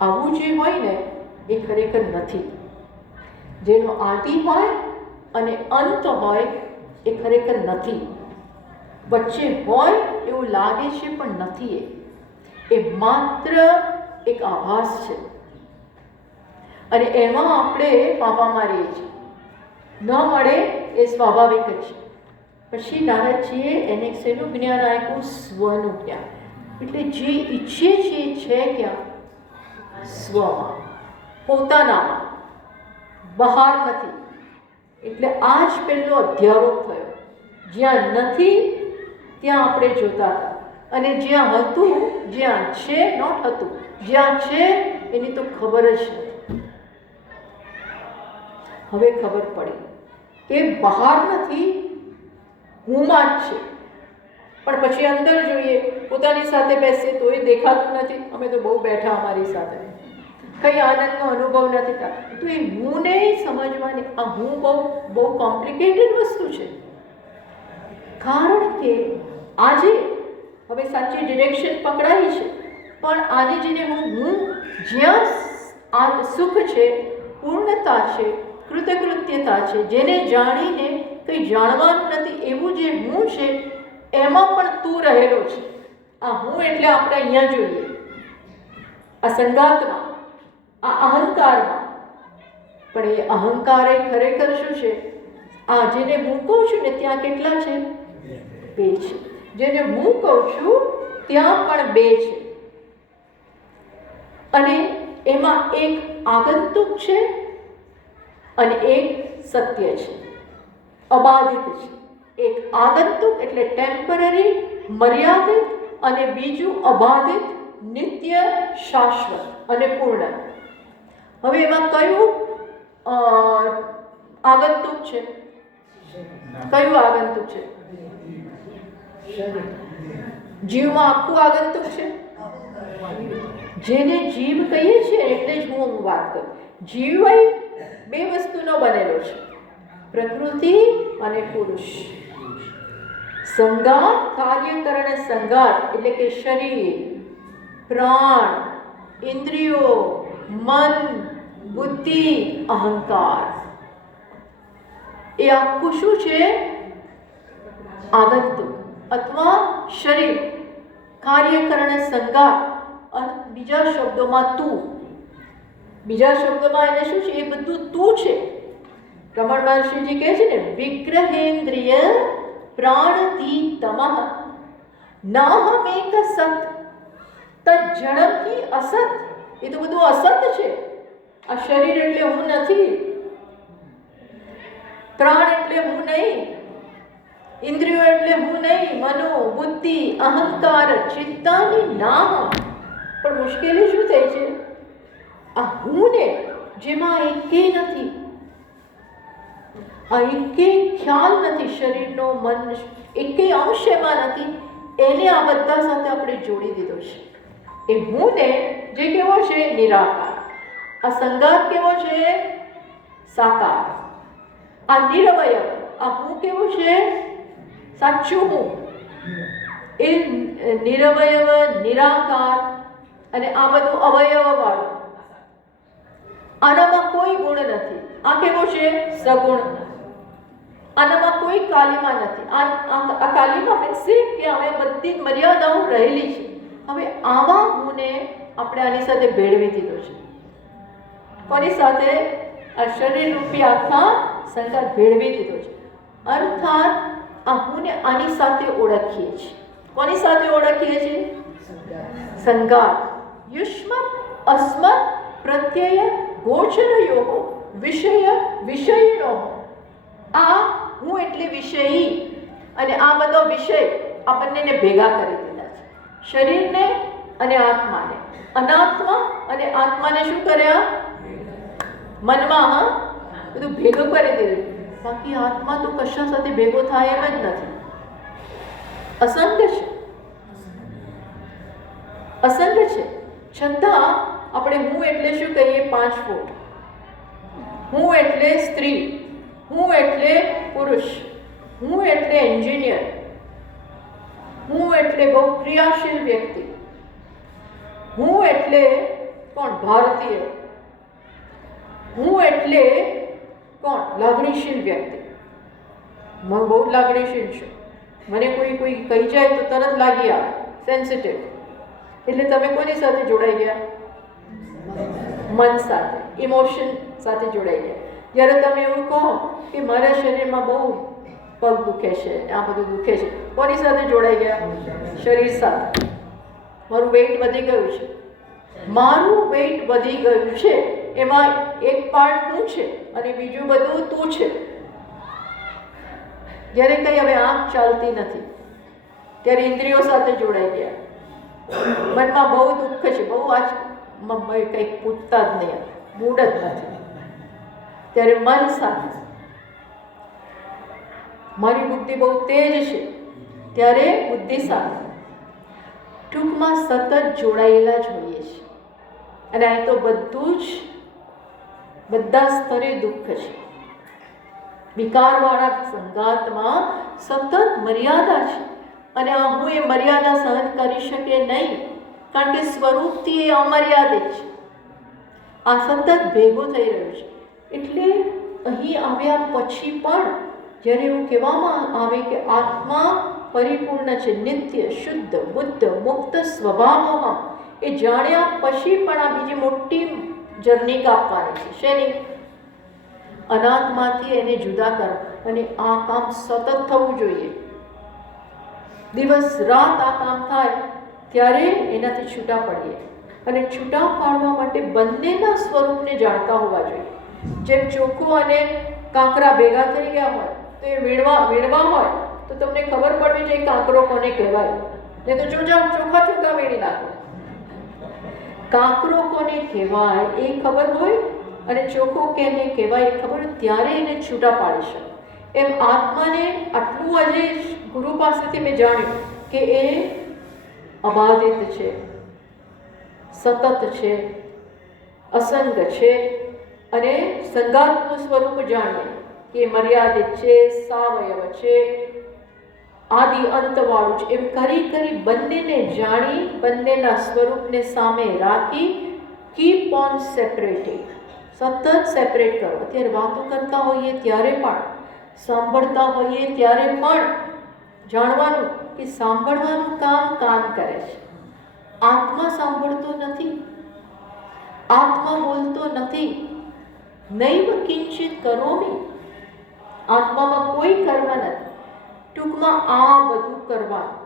આવું જે હોય ને એ ખરેખર નથી. જેનો આદિ હોય અને અંત હોય એ ખરેખર નથી. વચ્ચે હોય એવું લાગે છે પણ નથી. એ માત્ર એક આભાસ છે અને એમાં આપણે ફાંફા મારીએ છીએ. ન મળે એ સ્વાભાવિક જ છે. પછી નારદજીએ એને શેનું જ્ઞાન આપ્યું? સ્વનું જ્ઞાન. એટલે જે ઈચ્છે છે એ છે ક્યાં? સ્વમાં, પોતાનામાં, બહાર નથી. એટલે આ જ પહેલો અધ્યારોપ થયો. જ્યાં નથી ત્યાં આપણે જોતા હતા, અને જ્યાં હતું, જ્યાં છે, નોટ હતું, જ્યાં છે એની તો ખબર જ નથી. હવે ખબર પડી કે બહાર નથી, હુંમાં જ છે. પણ પછી અંદર જોઈએ, પોતાની સાથે બેસીએ તોય દેખાતું નથી. અમે તો બહુ બેઠા અમારી સાથે, કંઈ આનંદનો અનુભવ નથી થતો. તો એ હુંને સમજવાની, આ હું બહુ કોમ્પ્લિકેટેડ વસ્તુ છે. કારણ કે આજે હવે સાચી ડિરેક્શન પકડાઈ છે, પણ આને જેને હું જ્યાં આ સુખ છે, પૂર્ણતા છે, કૃતકૃત્યતા છે, જેને જાણીને કંઈ જાણવાનું નથી, એવું જે હું છે એમાં પણ તું રહેલો છે. આ હું એટલે આપણે અહીંયા જોઈએ આ સંગાતમાં, આ અહંકારમાં. પણ એ અહંકાર એ ખરેખર શું છે? આ જેને હું કહું છું ને ત્યાં કેટલા છે? બે છે. જેને હું કહું છું ત્યાં પણ બે છે. અને એમાં એક આગંતુક છે અને એક સત્ય છે, અબાધિત છે. એક આગંતુક એટલે ટેમ્પરરી, મર્યાદિત, અને બીજું અબાધિત, નિત્ય, શાશ્વત અને પૂર્ણ. હવે એમાં કયું આગંતુક છે? કયું આગંતુક છે? જીવમાં આખું આગંતુક છે. જેને જીવ કહીએ છીએ એટલે જ હું વાત કરું. જીવ બે વસ્તુનો બનેલો છે, પ્રકૃતિ અને પુરુષ. સંગાત, કાર્યકરણ સંગાત એટલે કે શરીર, પ્રાણ, ઇન્દ્રિયો, મન, બુદ્ધિ, અહંકાર, એ આખું શું છે? આગંતુક અથવા શરીર, કાર્યકરણ સંગાત. અને બીજા શબ્દોમાં તું. બીજા શબ્દોમાં એને શું છે? એ બધું તું છે. રમણ મહર્ષિજી કહે છે ને, વિગ્રહેન્દ્રિય પ્રાણતીતમઃ નાહમેક સત તજ્જડમહિ અસત. એ તો બધું અસત છે. આ શરીર એટલે હું નથી, પ્રાણ એટલે હું નહીં, ઇન્દ્રિયો એટલે હું નહીં, મનો, બુદ્ધિ, અહંકાર, ચિત્તાની નાહ. પણ મુશ્કેલી શું થઈ છે? આ હું ને જેમાં એકેય નથી, આ એકેય ખ્યાલ નથી, શરીરનો, મન, એકેય અંશ એમાં નથી. એને આ બધા સાથે આપણે જોડી દીધો છે. એ હું ને જે કેવો છે? નિરાકાર. આ સંગાત કેવો છે? સાકાર. આ નિરવયવ, આ હું કેવું છે? સાચું હું. એ નિરવયવ, નિરાકાર અને આ બધું અવયવ વાળું. આનામાં કોઈ ગુણ નથી. આ કેવો છે? સગુણ. આનામાં કોઈ કાલીમાં નથી. આ કાલીમાં મીન્સ કે હવે બધી મર્યાદાઓ રહેલી છે. હવે આવા હુંને આપણે આની સાથે ભેળવી દીધો છે. કોની સાથે? આ શરીર રૂપી આખા સંગાત ભેળવી દીધો છે. અર્થાત આ હુંને આની સાથે ઓળખીએ છીએ. કોની સાથે ઓળખીએ છીએ? સંગાત. યુષ્મત અસ્મત પ્રત્યય ગોચરયોગો વિષય વિષયનો. આ હું એટલે વિષયી, અને આ બધો વિષય આ બંનેને ભેગા કરી દીધા છે. શરીરને અને આત્માને. અનાત્મા અને આત્માને શું કર્યા? મનમાં બધું ભેગું કરી દીધું. બાકી આત્મા તો કશા સાથે ભેગો થાય એમ જ નથી. અસંગ છે, અસંગ છે. છતાં આપણે હું એટલે શું કહીએ? 5 ફૂટ. હું એટલે સ્ત્રી, હું એટલે પુરુષ, હું એટલે એન્જિનિયર, હું એટલે બહુ ક્રિયાશીલ વ્યક્તિ, હું એટલે કોણ? ભારતીય. હું એટલે કોણ? લાગણીશીલ વ્યક્તિ. હું બહુ લાગણીશીલ છું. મને કોઈ કહી જાય તો તરત લાગી આવે, સેન્સિટિવ. એટલે તમે કોની સાથે જોડાઈ ગયા? મન સાથે, ઇમોશન સાથે જોડાઈ ગયા. જ્યારે તમે એવું કહો કે મારા શરીરમાં બહુ પગ દુખે છે, આ બધું દુખે છે, કોની સાથે જોડાઈ ગયા? શરીર સાથે. મારું વેઇટ વધી ગયું છે, મારું વેઇટ વધી ગયું છે, એમાં એક પાર્ટ હું છે અને બીજું બધું તું છે. જ્યારે કંઈ હવે આંખ ચાલતી નથી ત્યારે ઇન્દ્રિયો સાથે જોડાઈ ગયા. મનમાં બહુ દુઃખ છે, બહુ આજ કંઈક પૂછતા જ નહીં, મૂડ જ નથી, ત્યારે મન સાથે. મારી બુદ્ધિ બહુ તેજ છે ત્યારે બુદ્ધિ સાથે. ટૂંકમાં સતત જોડાયેલા જ હોઈએ છીએ. અને અહીં તો બધું જ બધા સ્તરે દુઃખ છે. વિકારવાળા સંગાતમાં સતત મર્યાદા છે. અને આ હું એ મર્યાદા સહન કરી શકે નહીં, કારણ કે સ્વરૂપથી એ અમર્યાદિત છે. આ સતત ભેગો થઈ રહ્યો છે. એટલે અહીં આવ્યા પછી પણ જ્યારે એવું કહેવામાં આવે કે આત્મા પરિપૂર્ણ છે, નિત્ય, શુદ્ધ, બુદ્ધ, મુક્ત સ્વભાવમાં, એ જાણ્યા પછી પણ આ બીજી મોટી જર્ની કાપવાની છે. શેની? અનાત્માથી એને જુદા કરો. અને આ કામ સતત થવું જોઈએ. દિવસ રાત આ કામ થાય ત્યારે એનાથી છૂટા પડીએ. અને છૂટા પાડવા માટે બંનેના સ્વરૂપને જાણતા હોવા જોઈએ. જેમ ચોખ્ખું અને કાંકરા ભેગા થઈ ગયા હોય તો એ વીણવા હોય તો તમને ખબર પડવી જોઈએ કાંકરો કોને કહેવાય. નહીં તો ચોખ્ખા ચોખ્ખા વીણી નાખો. કાંકરો કોને કહેવાય એ ખબર હોય અને ચોખ્ખો કેને કહેવાય એ ખબર હોય ત્યારે એને છૂટા પાડી શકો. એમ આત્માને આટલું આજે ગુરુ પાસેથી મેં જાણ્યું કે એ અબાધિત છે, સતત છે, અસંગ છે. અને સંગાતનું સ્વરૂપ જાણીએ કે મર્યાદિત છે, સાવયવ છે, આદિ અંતવાળું છે. એમ કરી બંનેને જાણી બંનેના સ્વરૂપને સામે રાખી કીપ ઓન સેપરેટિંગ, સતત સેપરેટ કરો. અત્યારે વાતો કરતા હોઈએ ત્યારે પણ, સાંભળતા હોઈએ ત્યારે પણ જાણવાનું કે સાંભળવાનું કામ કાન કરે છે. આત્મા સાંભળતો નથી, આત્મા બોલતો નથી. નૈવ કિંચિત કરોમિ, આત્મામાં કોઈ કર્મ નથી. ટૂંકમાં આ બધું કરવાનું.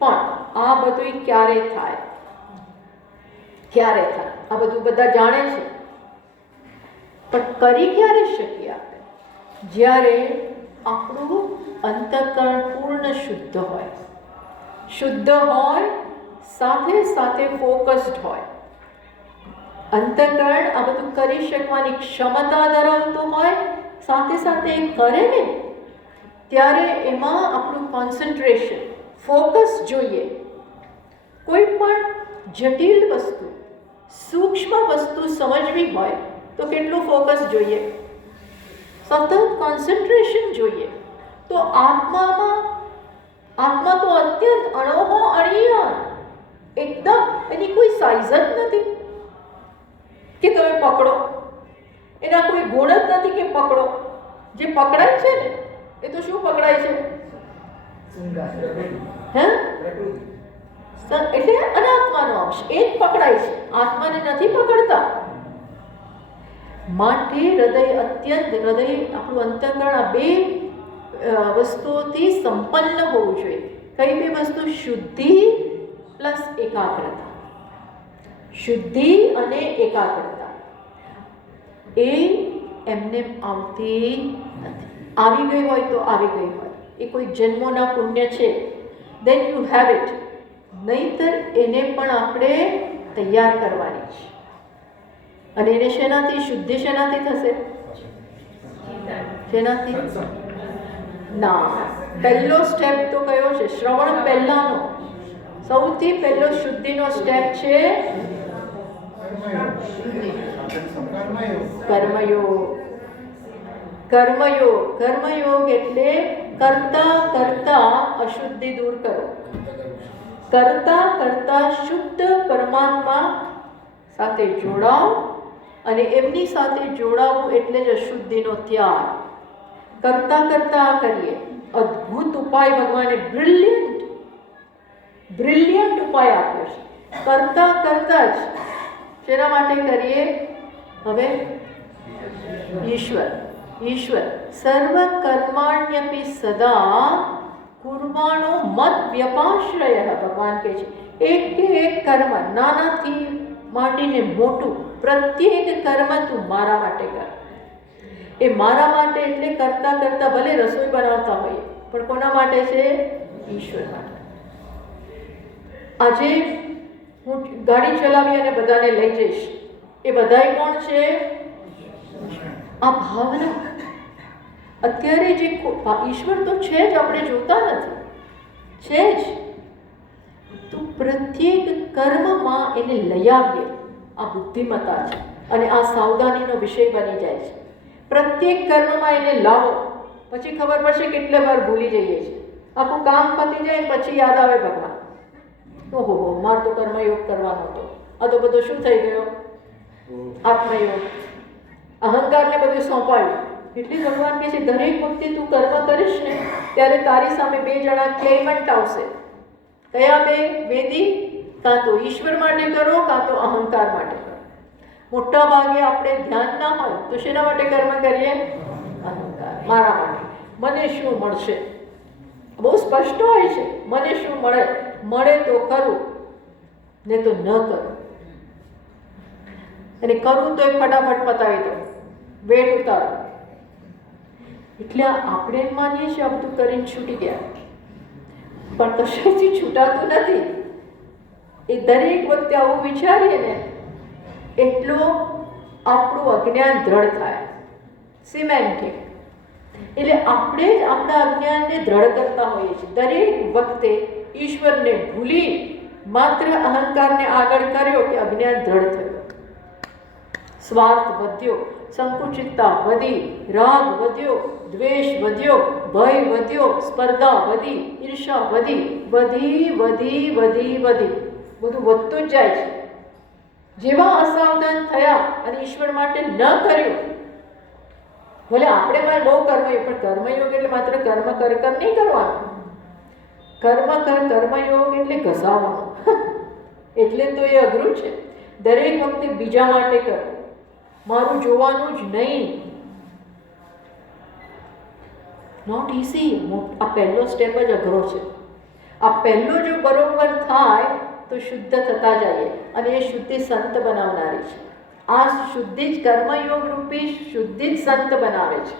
પણ આ બધું ક્યારે થાય? આ બધું બધા જાણે છે, પણ કરી ક્યારે શકીએ આપણે? જ્યારે આપણું અંતઃકરણ પૂર્ણ શુદ્ધ હોય, સાથે સાથે ફોકસ્ડ હોય. અંતઃકરણ આ બધું કરી શકવાની ક્ષમતા ધરાવતો હોય, સાથે સાથે કરે ને ત્યારે એમાં આપણું કોન્સન્ટ્રેશન, ફોકસ જોઈએ. કોઈ પણ જટિલ વસ્તુ, સૂક્ષ્મ વસ્તુ સમજવી હોય તો કેટલું ફોકસ જોઈએ? સતત કોન્સન્ટ્રેશન જોઈએ. તો આત્મા તો અત્યંત અણોહો અણીય, એકદમ એની કોઈ સાઇઝ જ નથી કે તમે પકડો. એના કોઈ ગુણ જ નથી કે પકડો. જે પકડાય છે ને એ તો શું પકડાય છે? હે? એટલે અનાત્માનો અંશ એ જ પકડાય છે, આત્માને નથી પકડતા. માટે હૃદય આપણું અંતઃકરણ આ બે વસ્તુઓથી સંપન્ન હોવું જોઈએ. કઈ બે વસ્તુ? શુદ્ધિ પ્લસ એકાગ્રતા. શુદ્ધિ અને એકાગ્રતા એ એમને આવતી નથી. આવી ગઈ હોય તો આવી ગઈ હોય, એ કોઈ જન્મોના પુણ્ય છે, દેન યુ હેવ ઇટ. નહીતર એને પણ આપણે તૈયાર કરવાની છે. અને એને શેનાથી શુદ્ધિ શેનાથી થશે? શેનાથી? ના, પહેલો સ્ટેપ તો કયો છે? શ્રવણ પહેલાનો સૌથી પહેલો શુદ્ધિનો સ્ટેપ છે કર્મયોગ. એટલે કરતા અશુદ્ધિ દૂર કરો. કરતા શુદ્ધ પરમાત્મા સાથે જોડાઓ. અને એમની સાથે જોડાવું એટલે જ અશુદ્ધિનો ત્યાગ. કરતા કરીએ. અદ્ભુત ઉપાય ભગવાને બ્રિલિયન્ટ ઉપાય આપ્યો છે. કરતા જ શેના માટે કરીએ? હવે ઈશ્વર સર્વ કર્માણ્યપી સદા કુર્વાણો મત વ્યપાશ્રય. ભગવાન કહે છે એક કે એક કર્મ, નાનાથી માંડીને મોટું, પ્રત્યેક કર્મ તું મારા માટે કર. એ મારા માટે એટલે કરતા ભલે રસોઈ બનાવતા હોઈએ પણ કોના માટે છે? ઈશ્વર માટે. આજે હું ગાડી ચલાવી અને બધાને લઈ જઈશ, એ બધાય કોણ છે? આ ભાવના. અત્યારે જે ઈશ્વર તો છે જ, આપણે જોતા નથી, છે જ. તો પ્રત્યેક કર્મમાં એને લઈ આવીએ. આ બુદ્ધિમત્તા છે અને આ સાવધાનીનો વિષય બની જાય છે. પ્રત્યેક કર્મમાં એને લાવો, પછી ખબર પડશે કેટલે વાર ભૂલી જઈએ છીએ. આખું કામ પતી જાય પછી યાદ આવે ભગવાન, ઓહો મારે તો કર્મયોગ કરવાનો હતો, આ તો બધો શું થઈ ગયો? આત્મયોગ. અહંકારને બધું સોંપાયું, એટલે ભગવાન કહે છે દરેક વખતે તું કર્મ કરીશ ને ત્યારે તારી સામે બે જણા ક્લેમન્ટ આવશે. કયા બે? વેદી, કાં તો ઈશ્વર માટે કરો કાં તો અહંકાર માટે કરો. મોટા ભાગે આપણે ધ્યાન ના હોય તો શેના માટે કર્મ કરીએ? અહંકાર, મારા માટે, મને શું મળશે. બહુ સ્પષ્ટ હોય છે, મને શું મળે, મળે તો કરું ને તો ન કરું, અને કરું તો ફટાફટ પતાવી દો, વેટ ઉતારો. એટલે આપણે માનીએ છીએ આ બધું કરીને છૂટી ગયા, પણ કશાથી છૂટાતું નથી. એ દરેક વખતે આવું વિચારીએ ને એટલો આપણું અજ્ઞાન દ્રઢ થાય, સિમેન્ટિક. એટલે આપણે જ આપણા અજ્ઞાનને દ્રઢ કરતા હોઈએ છીએ. દરેક વખતે ઈશ્વરને ભૂલી માત્ર અહંકારને આગળ કર્યો કે અજ્ઞાન દ્રઢ થયો. સ્વાર્થ વધ્યો, સંકુચિતતા વધી, રાગ વધ્યો, દ્વેષ વધ્યો, ભય વધ્યો, સ્પર્ધા વધી, ઈર્ષા વધી, વધી વધી વધી વધી બધું વધતું જ જાય છે. જેવા અસાવધાન થયા અને ઈશ્વર માટે ન કર્યું, ભલે આપણે પણ બહુ કર્મયોગ, પણ કર્મયોગ એટલે માત્ર કર્મ કર નહીં કરવાનું. કર્મયોગ એટલે ઘસાવાનું. એટલે તો એ અઘરું છે. દરેક વખતે બીજા માટે કરવું, મારું જોવાનું જ નહીં. Not easy. આ પહેલો સ્ટેપ જ અઘરો છે. આ પહેલો જો બરોબર થાય તો શુદ્ધ થતા જઈએ, અને એ શુદ્ધિ સંત બનાવનારી છે. આ શુદ્ધિ જ કર્મયોગ રૂપી શુદ્ધિ જ સંત બનાવે છે.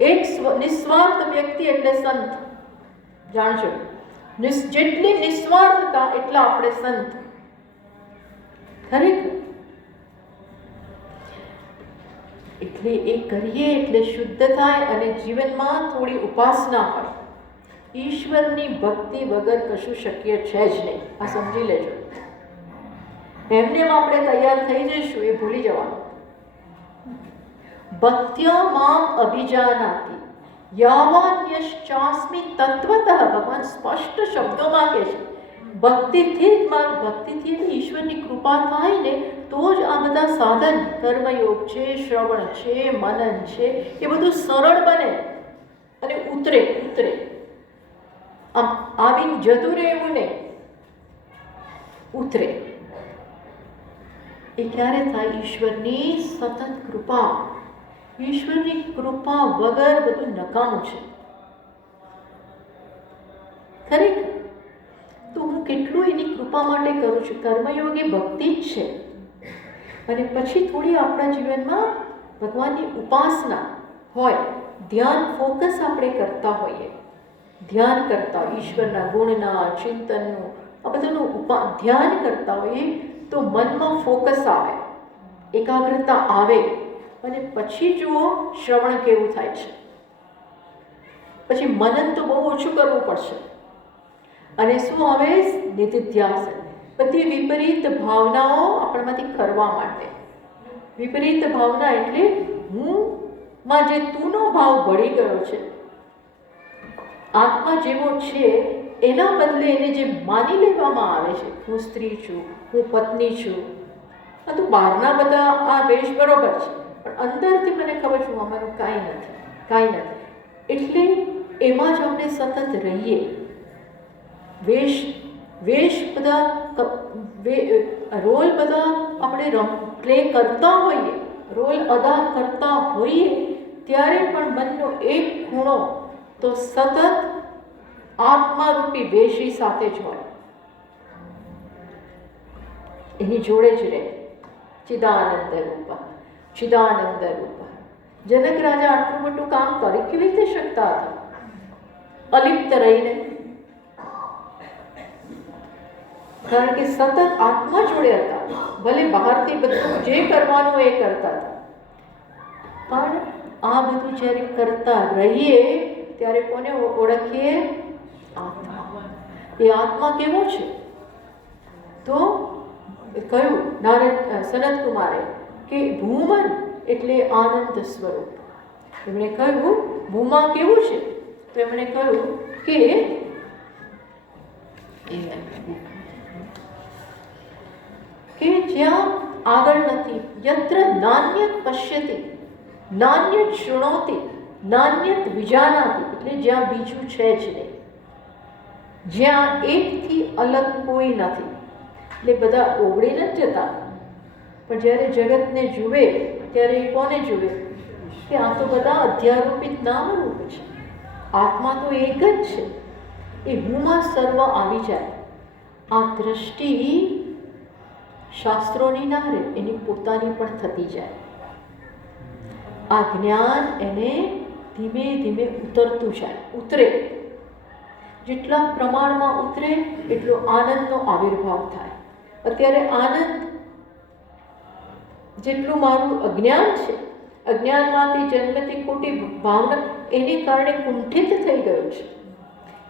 એક નિસ્વાર્થ વ્યક્તિ એટલે સંત. જાણજો, જેટલી નિસ્વાર્થતા એટલા આપણે સંત. ખરેખર એટલે એ કરીએ એટલે શુદ્ધ થાય, અને જીવનમાં થોડી ઉપાસના હોય. ઈશ્વરની ભક્તિ વગર કશું શક્ય છે જ નહીં. આ સમજી લેજો. એમને આપણે તૈયાર થઈ જઈશું એ ભૂલી જવાનું. ભક્ત્યા મામ અભિજાનાતિ યાવાન્યશ્ચાસ્મિ તત્વતઃ. ભગવાન સ્પષ્ટ શબ્દોમાં કહે છે ભક્તિથી ઈશ્વરની કૃપા થાય ને તો જ આ બધા સાધન, કર્મયોગ છે, શ્રવણ છે, મનન છે, એ બધું સરળ બને અને ઉતરે. આમ આવીને જતું રહે એવું ને, ઉતરે. એ ક્યારે થાય? ઈશ્વરની સતત કૃપા. ઈશ્વરની કૃપા વગર બધું નકામું છે. ખરેખર તો હું કેટલું એની કૃપા માટે કરું છું. કર્મયોગ એ ભક્તિ જ છે. અને પછી થોડી આપણા જીવનમાં ભગવાનની ઉપાસના હોય, ધ્યાન, ફોકસ આપણે કરતા હોઈએ, ધ્યાન કરતા, ઈશ્વરના ગુણના, ચિંતનનું, આ બધાનું ધ્યાન કરતા હોઈએ તો મનમાં ફોકસ આવે, એકાગ્રતા આવે. અને પછી જુઓ શ્રવણ કેવું થાય છે. પછી મનન તો બહુ ઓછું કરવું પડશે. અને શું આવે? નિધિધ્યાસન. બધી વિપરીત ભાવનાઓ આપણામાંથી કરવા માટે. વિપરીત ભાવના એટલે હુંમાં જે તુનો ભાવ ભળી ગયો છે, આત્મા જેવો છે એના બદલે એને જે માની લેવામાં આવે છે, હું સ્ત્રી છું, હું પત્ની છું. આ તો બહારના બધા આ વેશ બરોબર છે, પણ અંદરથી મને ખબર છે અમારું કાંઈ નથી. એટલે એમાં જ આપણે સતત રહીએ. વેશ બધા રોલ બધા આપણે પ્લે કરતા હોઈએ, રોલ અદા કરતા હોઈએ, ત્યારે પણ મનનો એક ખૂણો તો સતત આત્મારૂપી વેશી સાથે જ હોય, એની જોડે જ રહે. ચિદાનંદ રૂપા. જનક રાજા આટલું મોટું કામ કરી કેવી રીતે શકતા હતા અલિપ્ત રહીને? કારણ કે સતત આત્મા જોડે હતા. ભલે બહારથી બધું જે કરવાનું એ કરતા હતા, પણ આ બધું જ્યારે કરતા રહીએ ત્યારે કોને ઓળખીએ? આત્મા. એ આત્મા કેવો છે? તો કહ્યું સનત કુમારે કે ભૂમન એટલે આનંદ સ્વરૂપ. એમણે કહ્યું ભૂમા કેવું છે? તો એમણે કહ્યું કે જ્યાં આગળ નથી. યત્ર નાન્યત પશ્યતિ નાન્યત શૃણોતિ નાન્યત વિજાનાતિ, એટલે જ્યાં બીજું છે જ નહીં, જ્યાં એકથી અલગ કોઈ નથી. એટલે બધા ઓગળી નથી જતા, પણ જ્યારે જગતને જુએ ત્યારે એ કોને જુએ કે આ તો બધા અધ્યારોપિત નામરૂપ છે, આત્મા તો એક જ છે. એ હુંમાં સર્વ આવી જાય. આ દ્રષ્ટિ શાસ્ત્રોની ના રહે, એની પોતાની પણ થતી જાય. આ જ્ઞાન એને ધીમે ધીમે ઉતરતું જાય. ઉતરે, જેટલા પ્રમાણમાં ઉતરે એટલો આનંદનો આવિર્ભાવ થાય. અત્યારે આનંદ જેટલું મારું અજ્ઞાન છે, અજ્ઞાનમાંથી જન્મથી ખોટી ભાવના એને કારણે કુંઠિત થઈ ગયું છે,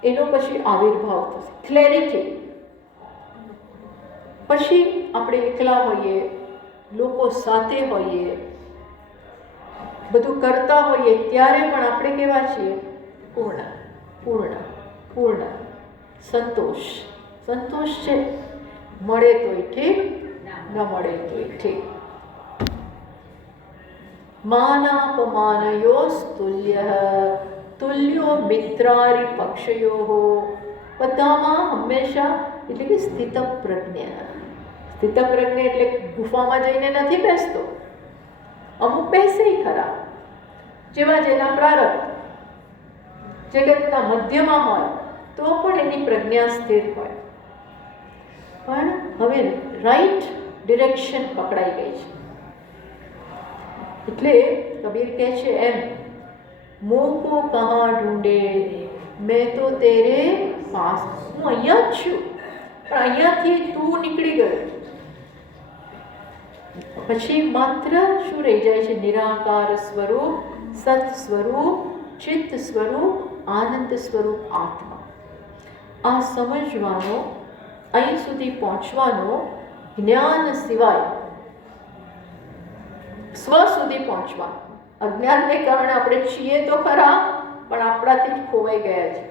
એનો પછી આવિર્ભાવ થશે, ક્લેરિટી. પછી આપણે એકલા હોઈએ, લોકો સાથે હોઈએ, બધું કરતા હોઈએ, ત્યારે પણ આપણે કેવા છીએ? પૂર્ણ પૂર્ણ પૂર્ણ. સંતોષ સંતોષ છે. મળે તોય ઠીક, ન મળે તોય ઠીક. માનાપમાનયોસ્તુલ્ય તુલ્યો મિત્રારી પક્ષયો, બધામાં હંમેશા એટલે કે સ્થિત પ્રજ્ઞ. સ્થિત પ્રજ્ઞ એટલે ગુફામાં જઈને નથી બેસતો, અમુક બેસે ખરા, જેવા જેના પ્રારબ્ધ, જગતના મધ્યમાં હોય તો પણ એની પ્રજ્ઞા સ્થિર હોય, પણ હવે રાઈટ ડિરેક્શન પકડાઈ ગઈ છે. એટલે કબીર કહે છે એમ, મોકો કહા ઢૂંઢે મેં તો તેરે પાસ, હું અહીંયા જ છું, પણ અહીંયાથી તું નીકળી ગયો. પછી માત્ર શું રહી જાય છે? નિરાકાર સ્વરૂપ, સત સ્વરૂપ, ચિત્ત સ્વરૂપ, આનંદ સ્વરૂપ આત્મા. આ સમજવાનો, અહીં સુધી પહોંચવાનો જ્ઞાન સિવાય, સ્વ સુધી પહોંચવાનું. અજ્ઞાનને કારણે આપણે છીએ તો ખરા, પણ આપણાથી જ ખોવાઈ ગયા છે.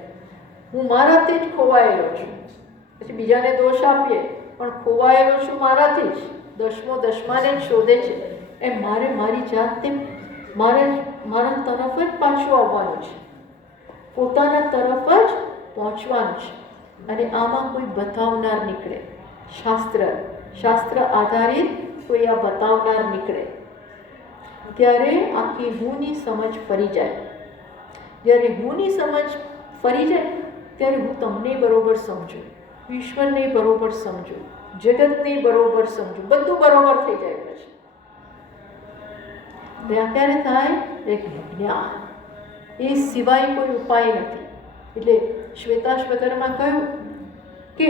હું મારાથી જ ખોવાયેલો છું. પછી બીજાને દોષ આપીએ, પણ ખોવાયેલો છું મારાથી જ. દસમો દસમાને જ શોધે છે. એમ મારે મારી જાતને મારા તરફ જ પાછું આવવાનું છે, પોતાના તરફ જ પહોંચવાનું છે. અને આમાં કોઈ બતાવનાર નીકળે, શાસ્ત્ર આધારિત કોઈ આ બતાવનાર નીકળે, ત્યારે આખી હુંની સમજ ફરી જાય. જ્યારે હુંની સમજ ફરી જાય ત્યારે હું તમને બરોબર સમજું, ઈશ્વરને બરોબર સમજું, જગતને બરોબર સમજું, બધું બરોબર થઈ જાય. પછી ત્યારે થાય એક જ્ઞાન. એ સિવાય કોઈ ઉપાય નથી. એટલે શ્વેતાશ્વતરમાં કહ્યું કે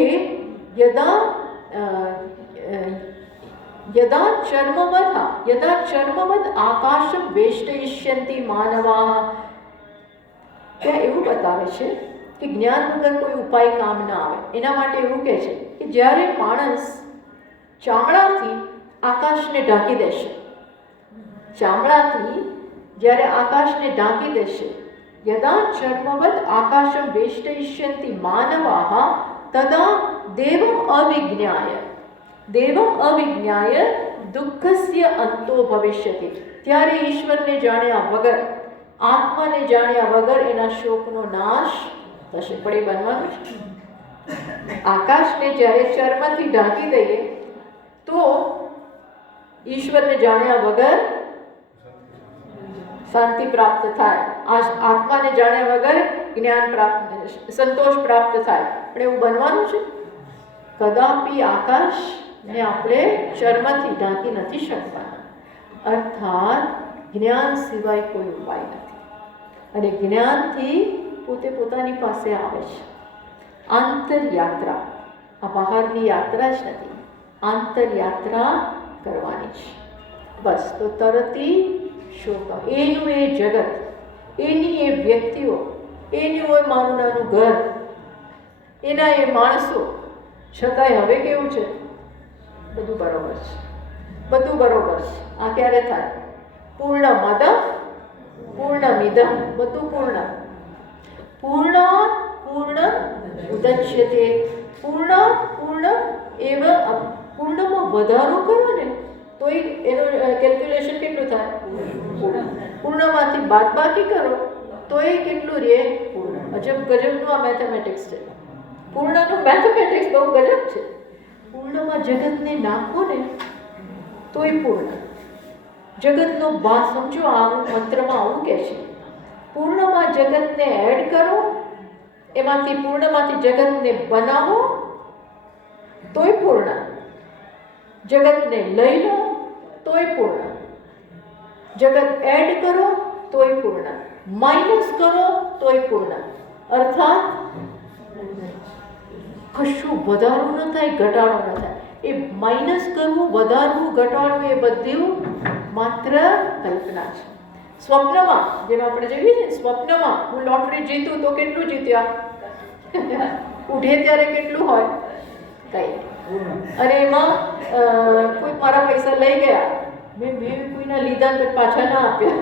યદા ચર્મવદ આકાશમ વેષ્ટયિષ્યંતિ માનવા. ત્યાં એવું બતાવે છે કે જ્ઞાન વગર કોઈ ઉપાય કામ ના આવે. એના માટે એવું કહે છે કે જ્યારે માણસ ચામડાથી આકાશને ઢાંકી દેશે, ચામડાથી જ્યારે આકાશને ઢાંકી દેશે, યદા ચર્મવદ આકાશમ વેષ્ટયિષ્યંતિ માનવા તદા દેવમ અવિજ્ઞાય દુઃખસ્ય અંતો ભવિષ્યતિ. ત્યારે ઈશ્વરને જાણ્યા વગર, આત્માને જાણ્યા વગર એના શોકનો નાશ થશે. પણ એ બનવાનું છે. આકાશને જ્યારે ચર્મથી ઢાંકી દઈએ તો ઈશ્વરને જાણ્યા વગર શાંતિ પ્રાપ્ત થાય, આત્માને જાણ્યા વગર જ્ઞાન પ્રાપ્ત, સંતોષ પ્રાપ્ત થાય. પણ એવું બનવાનું છે. કદાપી આકાશને આપણે ચર્મથી ઢાંકી નથી શકવાના. અર્થાત જ્ઞાન સિવાય કોઈ ઉપાય નથી. અને જ્ઞાનથી પોતે પોતાની પાસે આવે છે. આંતરયાત્રા, આ બહારની યાત્રા જ નથી, આંતરયાત્રા કરવાની છે. બસ. તો તરતી શોક, એનું એ જગત, એની એ વ્યક્તિઓ, એનું એ મારું નાનું ઘર, એના એ માણસો, છતાંય હવે કેવું છે? બધું બરોબર છે, બધું બરોબર છે. આ ક્યારે થાય? પૂર્ણમદ પૂર્ણમિદમ, બધું પૂર્ણ. પૂર્ણ ઉદચ્યતે. પૂર્ણ એવ પૂર્ણમાં વધારો કરો ને તો એનું કેલ્ક્યુલેશન કેટલું થાય? પૂર્ણમાંથી બાદબાકી કરો તો એ કેટલું રહે? પૂર્ણ. અજબ ગજબનું આ મેથેમેટિક્સ છે. પૂર્ણનું મેથેમેટિક્સ બહુ ગજબ છે. પૂર્ણમાં જગતને નાખો ને તોય પૂર્ણ. જગતનો ભાગ સમજો. આ મંત્રમાં આવું કહે છે, પૂર્ણમાં જગતને એડ કરો, એમાંથી પૂર્ણમાંથી જગતને બનાવો તોય પૂર્ણ. જગતને લઈ લો તોય પૂર્ણ. જગત એડ કરો તોય પૂર્ણ. માઇનસ કરો તોય પૂર્ણ. અર્થાત કશું વધારવું ન થાય, ઘટાડો ન થાય. એ માઇનસ કરવું, વધારવું, ઘટાડવું એ બધું માત્ર કલ્પના છે. સ્વપ્નમાં જેમ આપણે જોઈએ છીએ, સ્વપ્નમાં હું લોટરી જીતું તો કેટલું જીત્યા? ઉઠે ત્યારે કેટલું હોય? કંઈ. અને એમાં કોઈ મારા પૈસા લઈ ગયા, મેં કોઈના લીધા તો પાછા ના આપ્યા,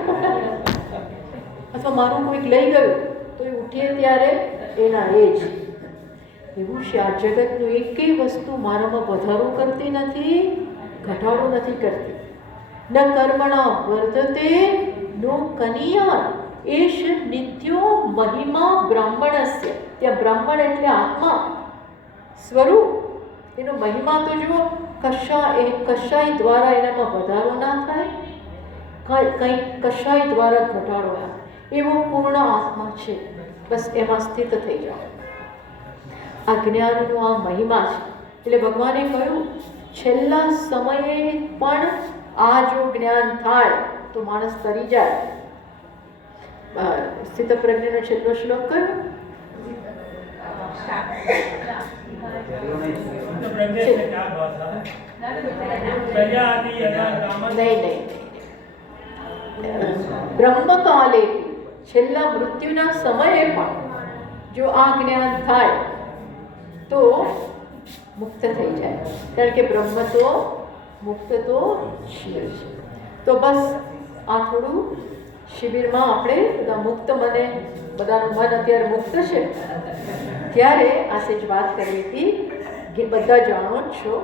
અથવા મારું કોઈક લઈ ગયું તો એ ઉઠીએ ત્યારે એના એ જ. એવું છે આ જગતનું એકેય વસ્તુ મારામાં વધારો કરતી નથી, ઘટાડો નથી કરતી. ન કર્મણા વર્ધતે નો કનિયા એશ નિત્યો મહિમા બ્રાહ્મણસ્ય. ત્યાં બ્રાહ્મણ એટલે આત્મા સ્વરૂપ. એનો મહિમા તો જુઓ, કશાય દ્વારા એનામાં વધારો ના થાય, કંઈક કશાય દ્વારા ઘટાડો ના. એવો પૂર્ણ આત્મા છે. બસ એમાં સ્થિત થઈ જાઓ. આ જ્ઞાનનો આ મહિમા છે. એટલે ભગવાને કહ્યું છેલ્લા સમયે પણ આ જો જ્ઞાન થાય તો માણસ તરી જાય. સ્થિતપ્રજ્ઞનો છેલ્લો શ્લોક કયો? નહીં. બ્રહ્મકાલે છેલ્લા મૃત્યુના સમયે પણ જો આ જ્ઞાન થાય તો મુક્ત થઈ જાય. કારણ કે બ્રહ્મ તો મુક્ત તો છે. તો બસ આ થોડું શિબિરમાં આપણે બધા મુક્ત મને, બધાનું મન અત્યારે મુક્ત છે ત્યારે આશે જ વાત કરવી હતી. બધા જાણો જ છો,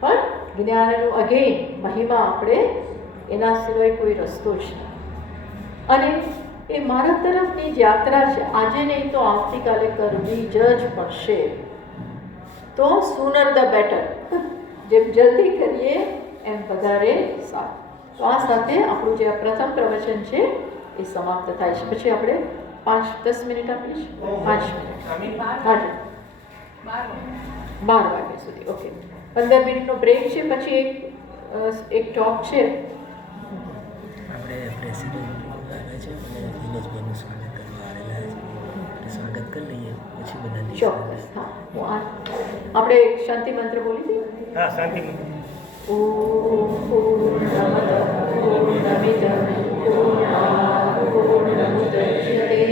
પણ જ્ઞાનનું અગેન મહિમા આપણે એના સિવાય કોઈ રસ્તો છે. અને એ મારા તરફની જ યાત્રા છે. આજે નહીં તો આવતીકાલે કરવી જ પડશે. તો સુનર ધ બેટર. જેમ જલ્દી કરીએ એમ વધારે સારું. તો આ સાથે આપણું જે પ્રથમ પ્રવચન છે એ સમાપ્ત થાય છે. પછી આપણે 5-10 મિનિટ આપીશ. 5 મિનિટ. હા, 12 વાગ્યા સુધી. ઓકે, 15 મિનિટનો બ્રેક છે. પછી એક ટોક છે. આપણે પ્રેસિડેન્ટ આવ્યા છે અને દિનેશભાઈનું સ્વાગત કરવા આવેલા છે. સ્વાગત કરી લઈએ પછી બધા ચોક્કસ. હા, હું આપણે શાંતિ મંત્ર બોલી દઈએ. હા, શાંતિ મંત્ર. ઓમ પૂર્ણમદ પૂર્ણમિદં પૂર્ણાત પૂર્ણમુદચ્યતે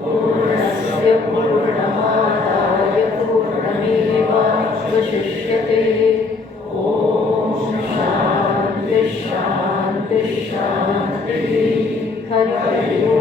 પૂર્ણસ્ય પૂર્ણમાદાય પૂર્ણમેવાવશિષ્યતે. ઓમ શાંતિ શાંતિ શાંતિ. હરિ ઓમ.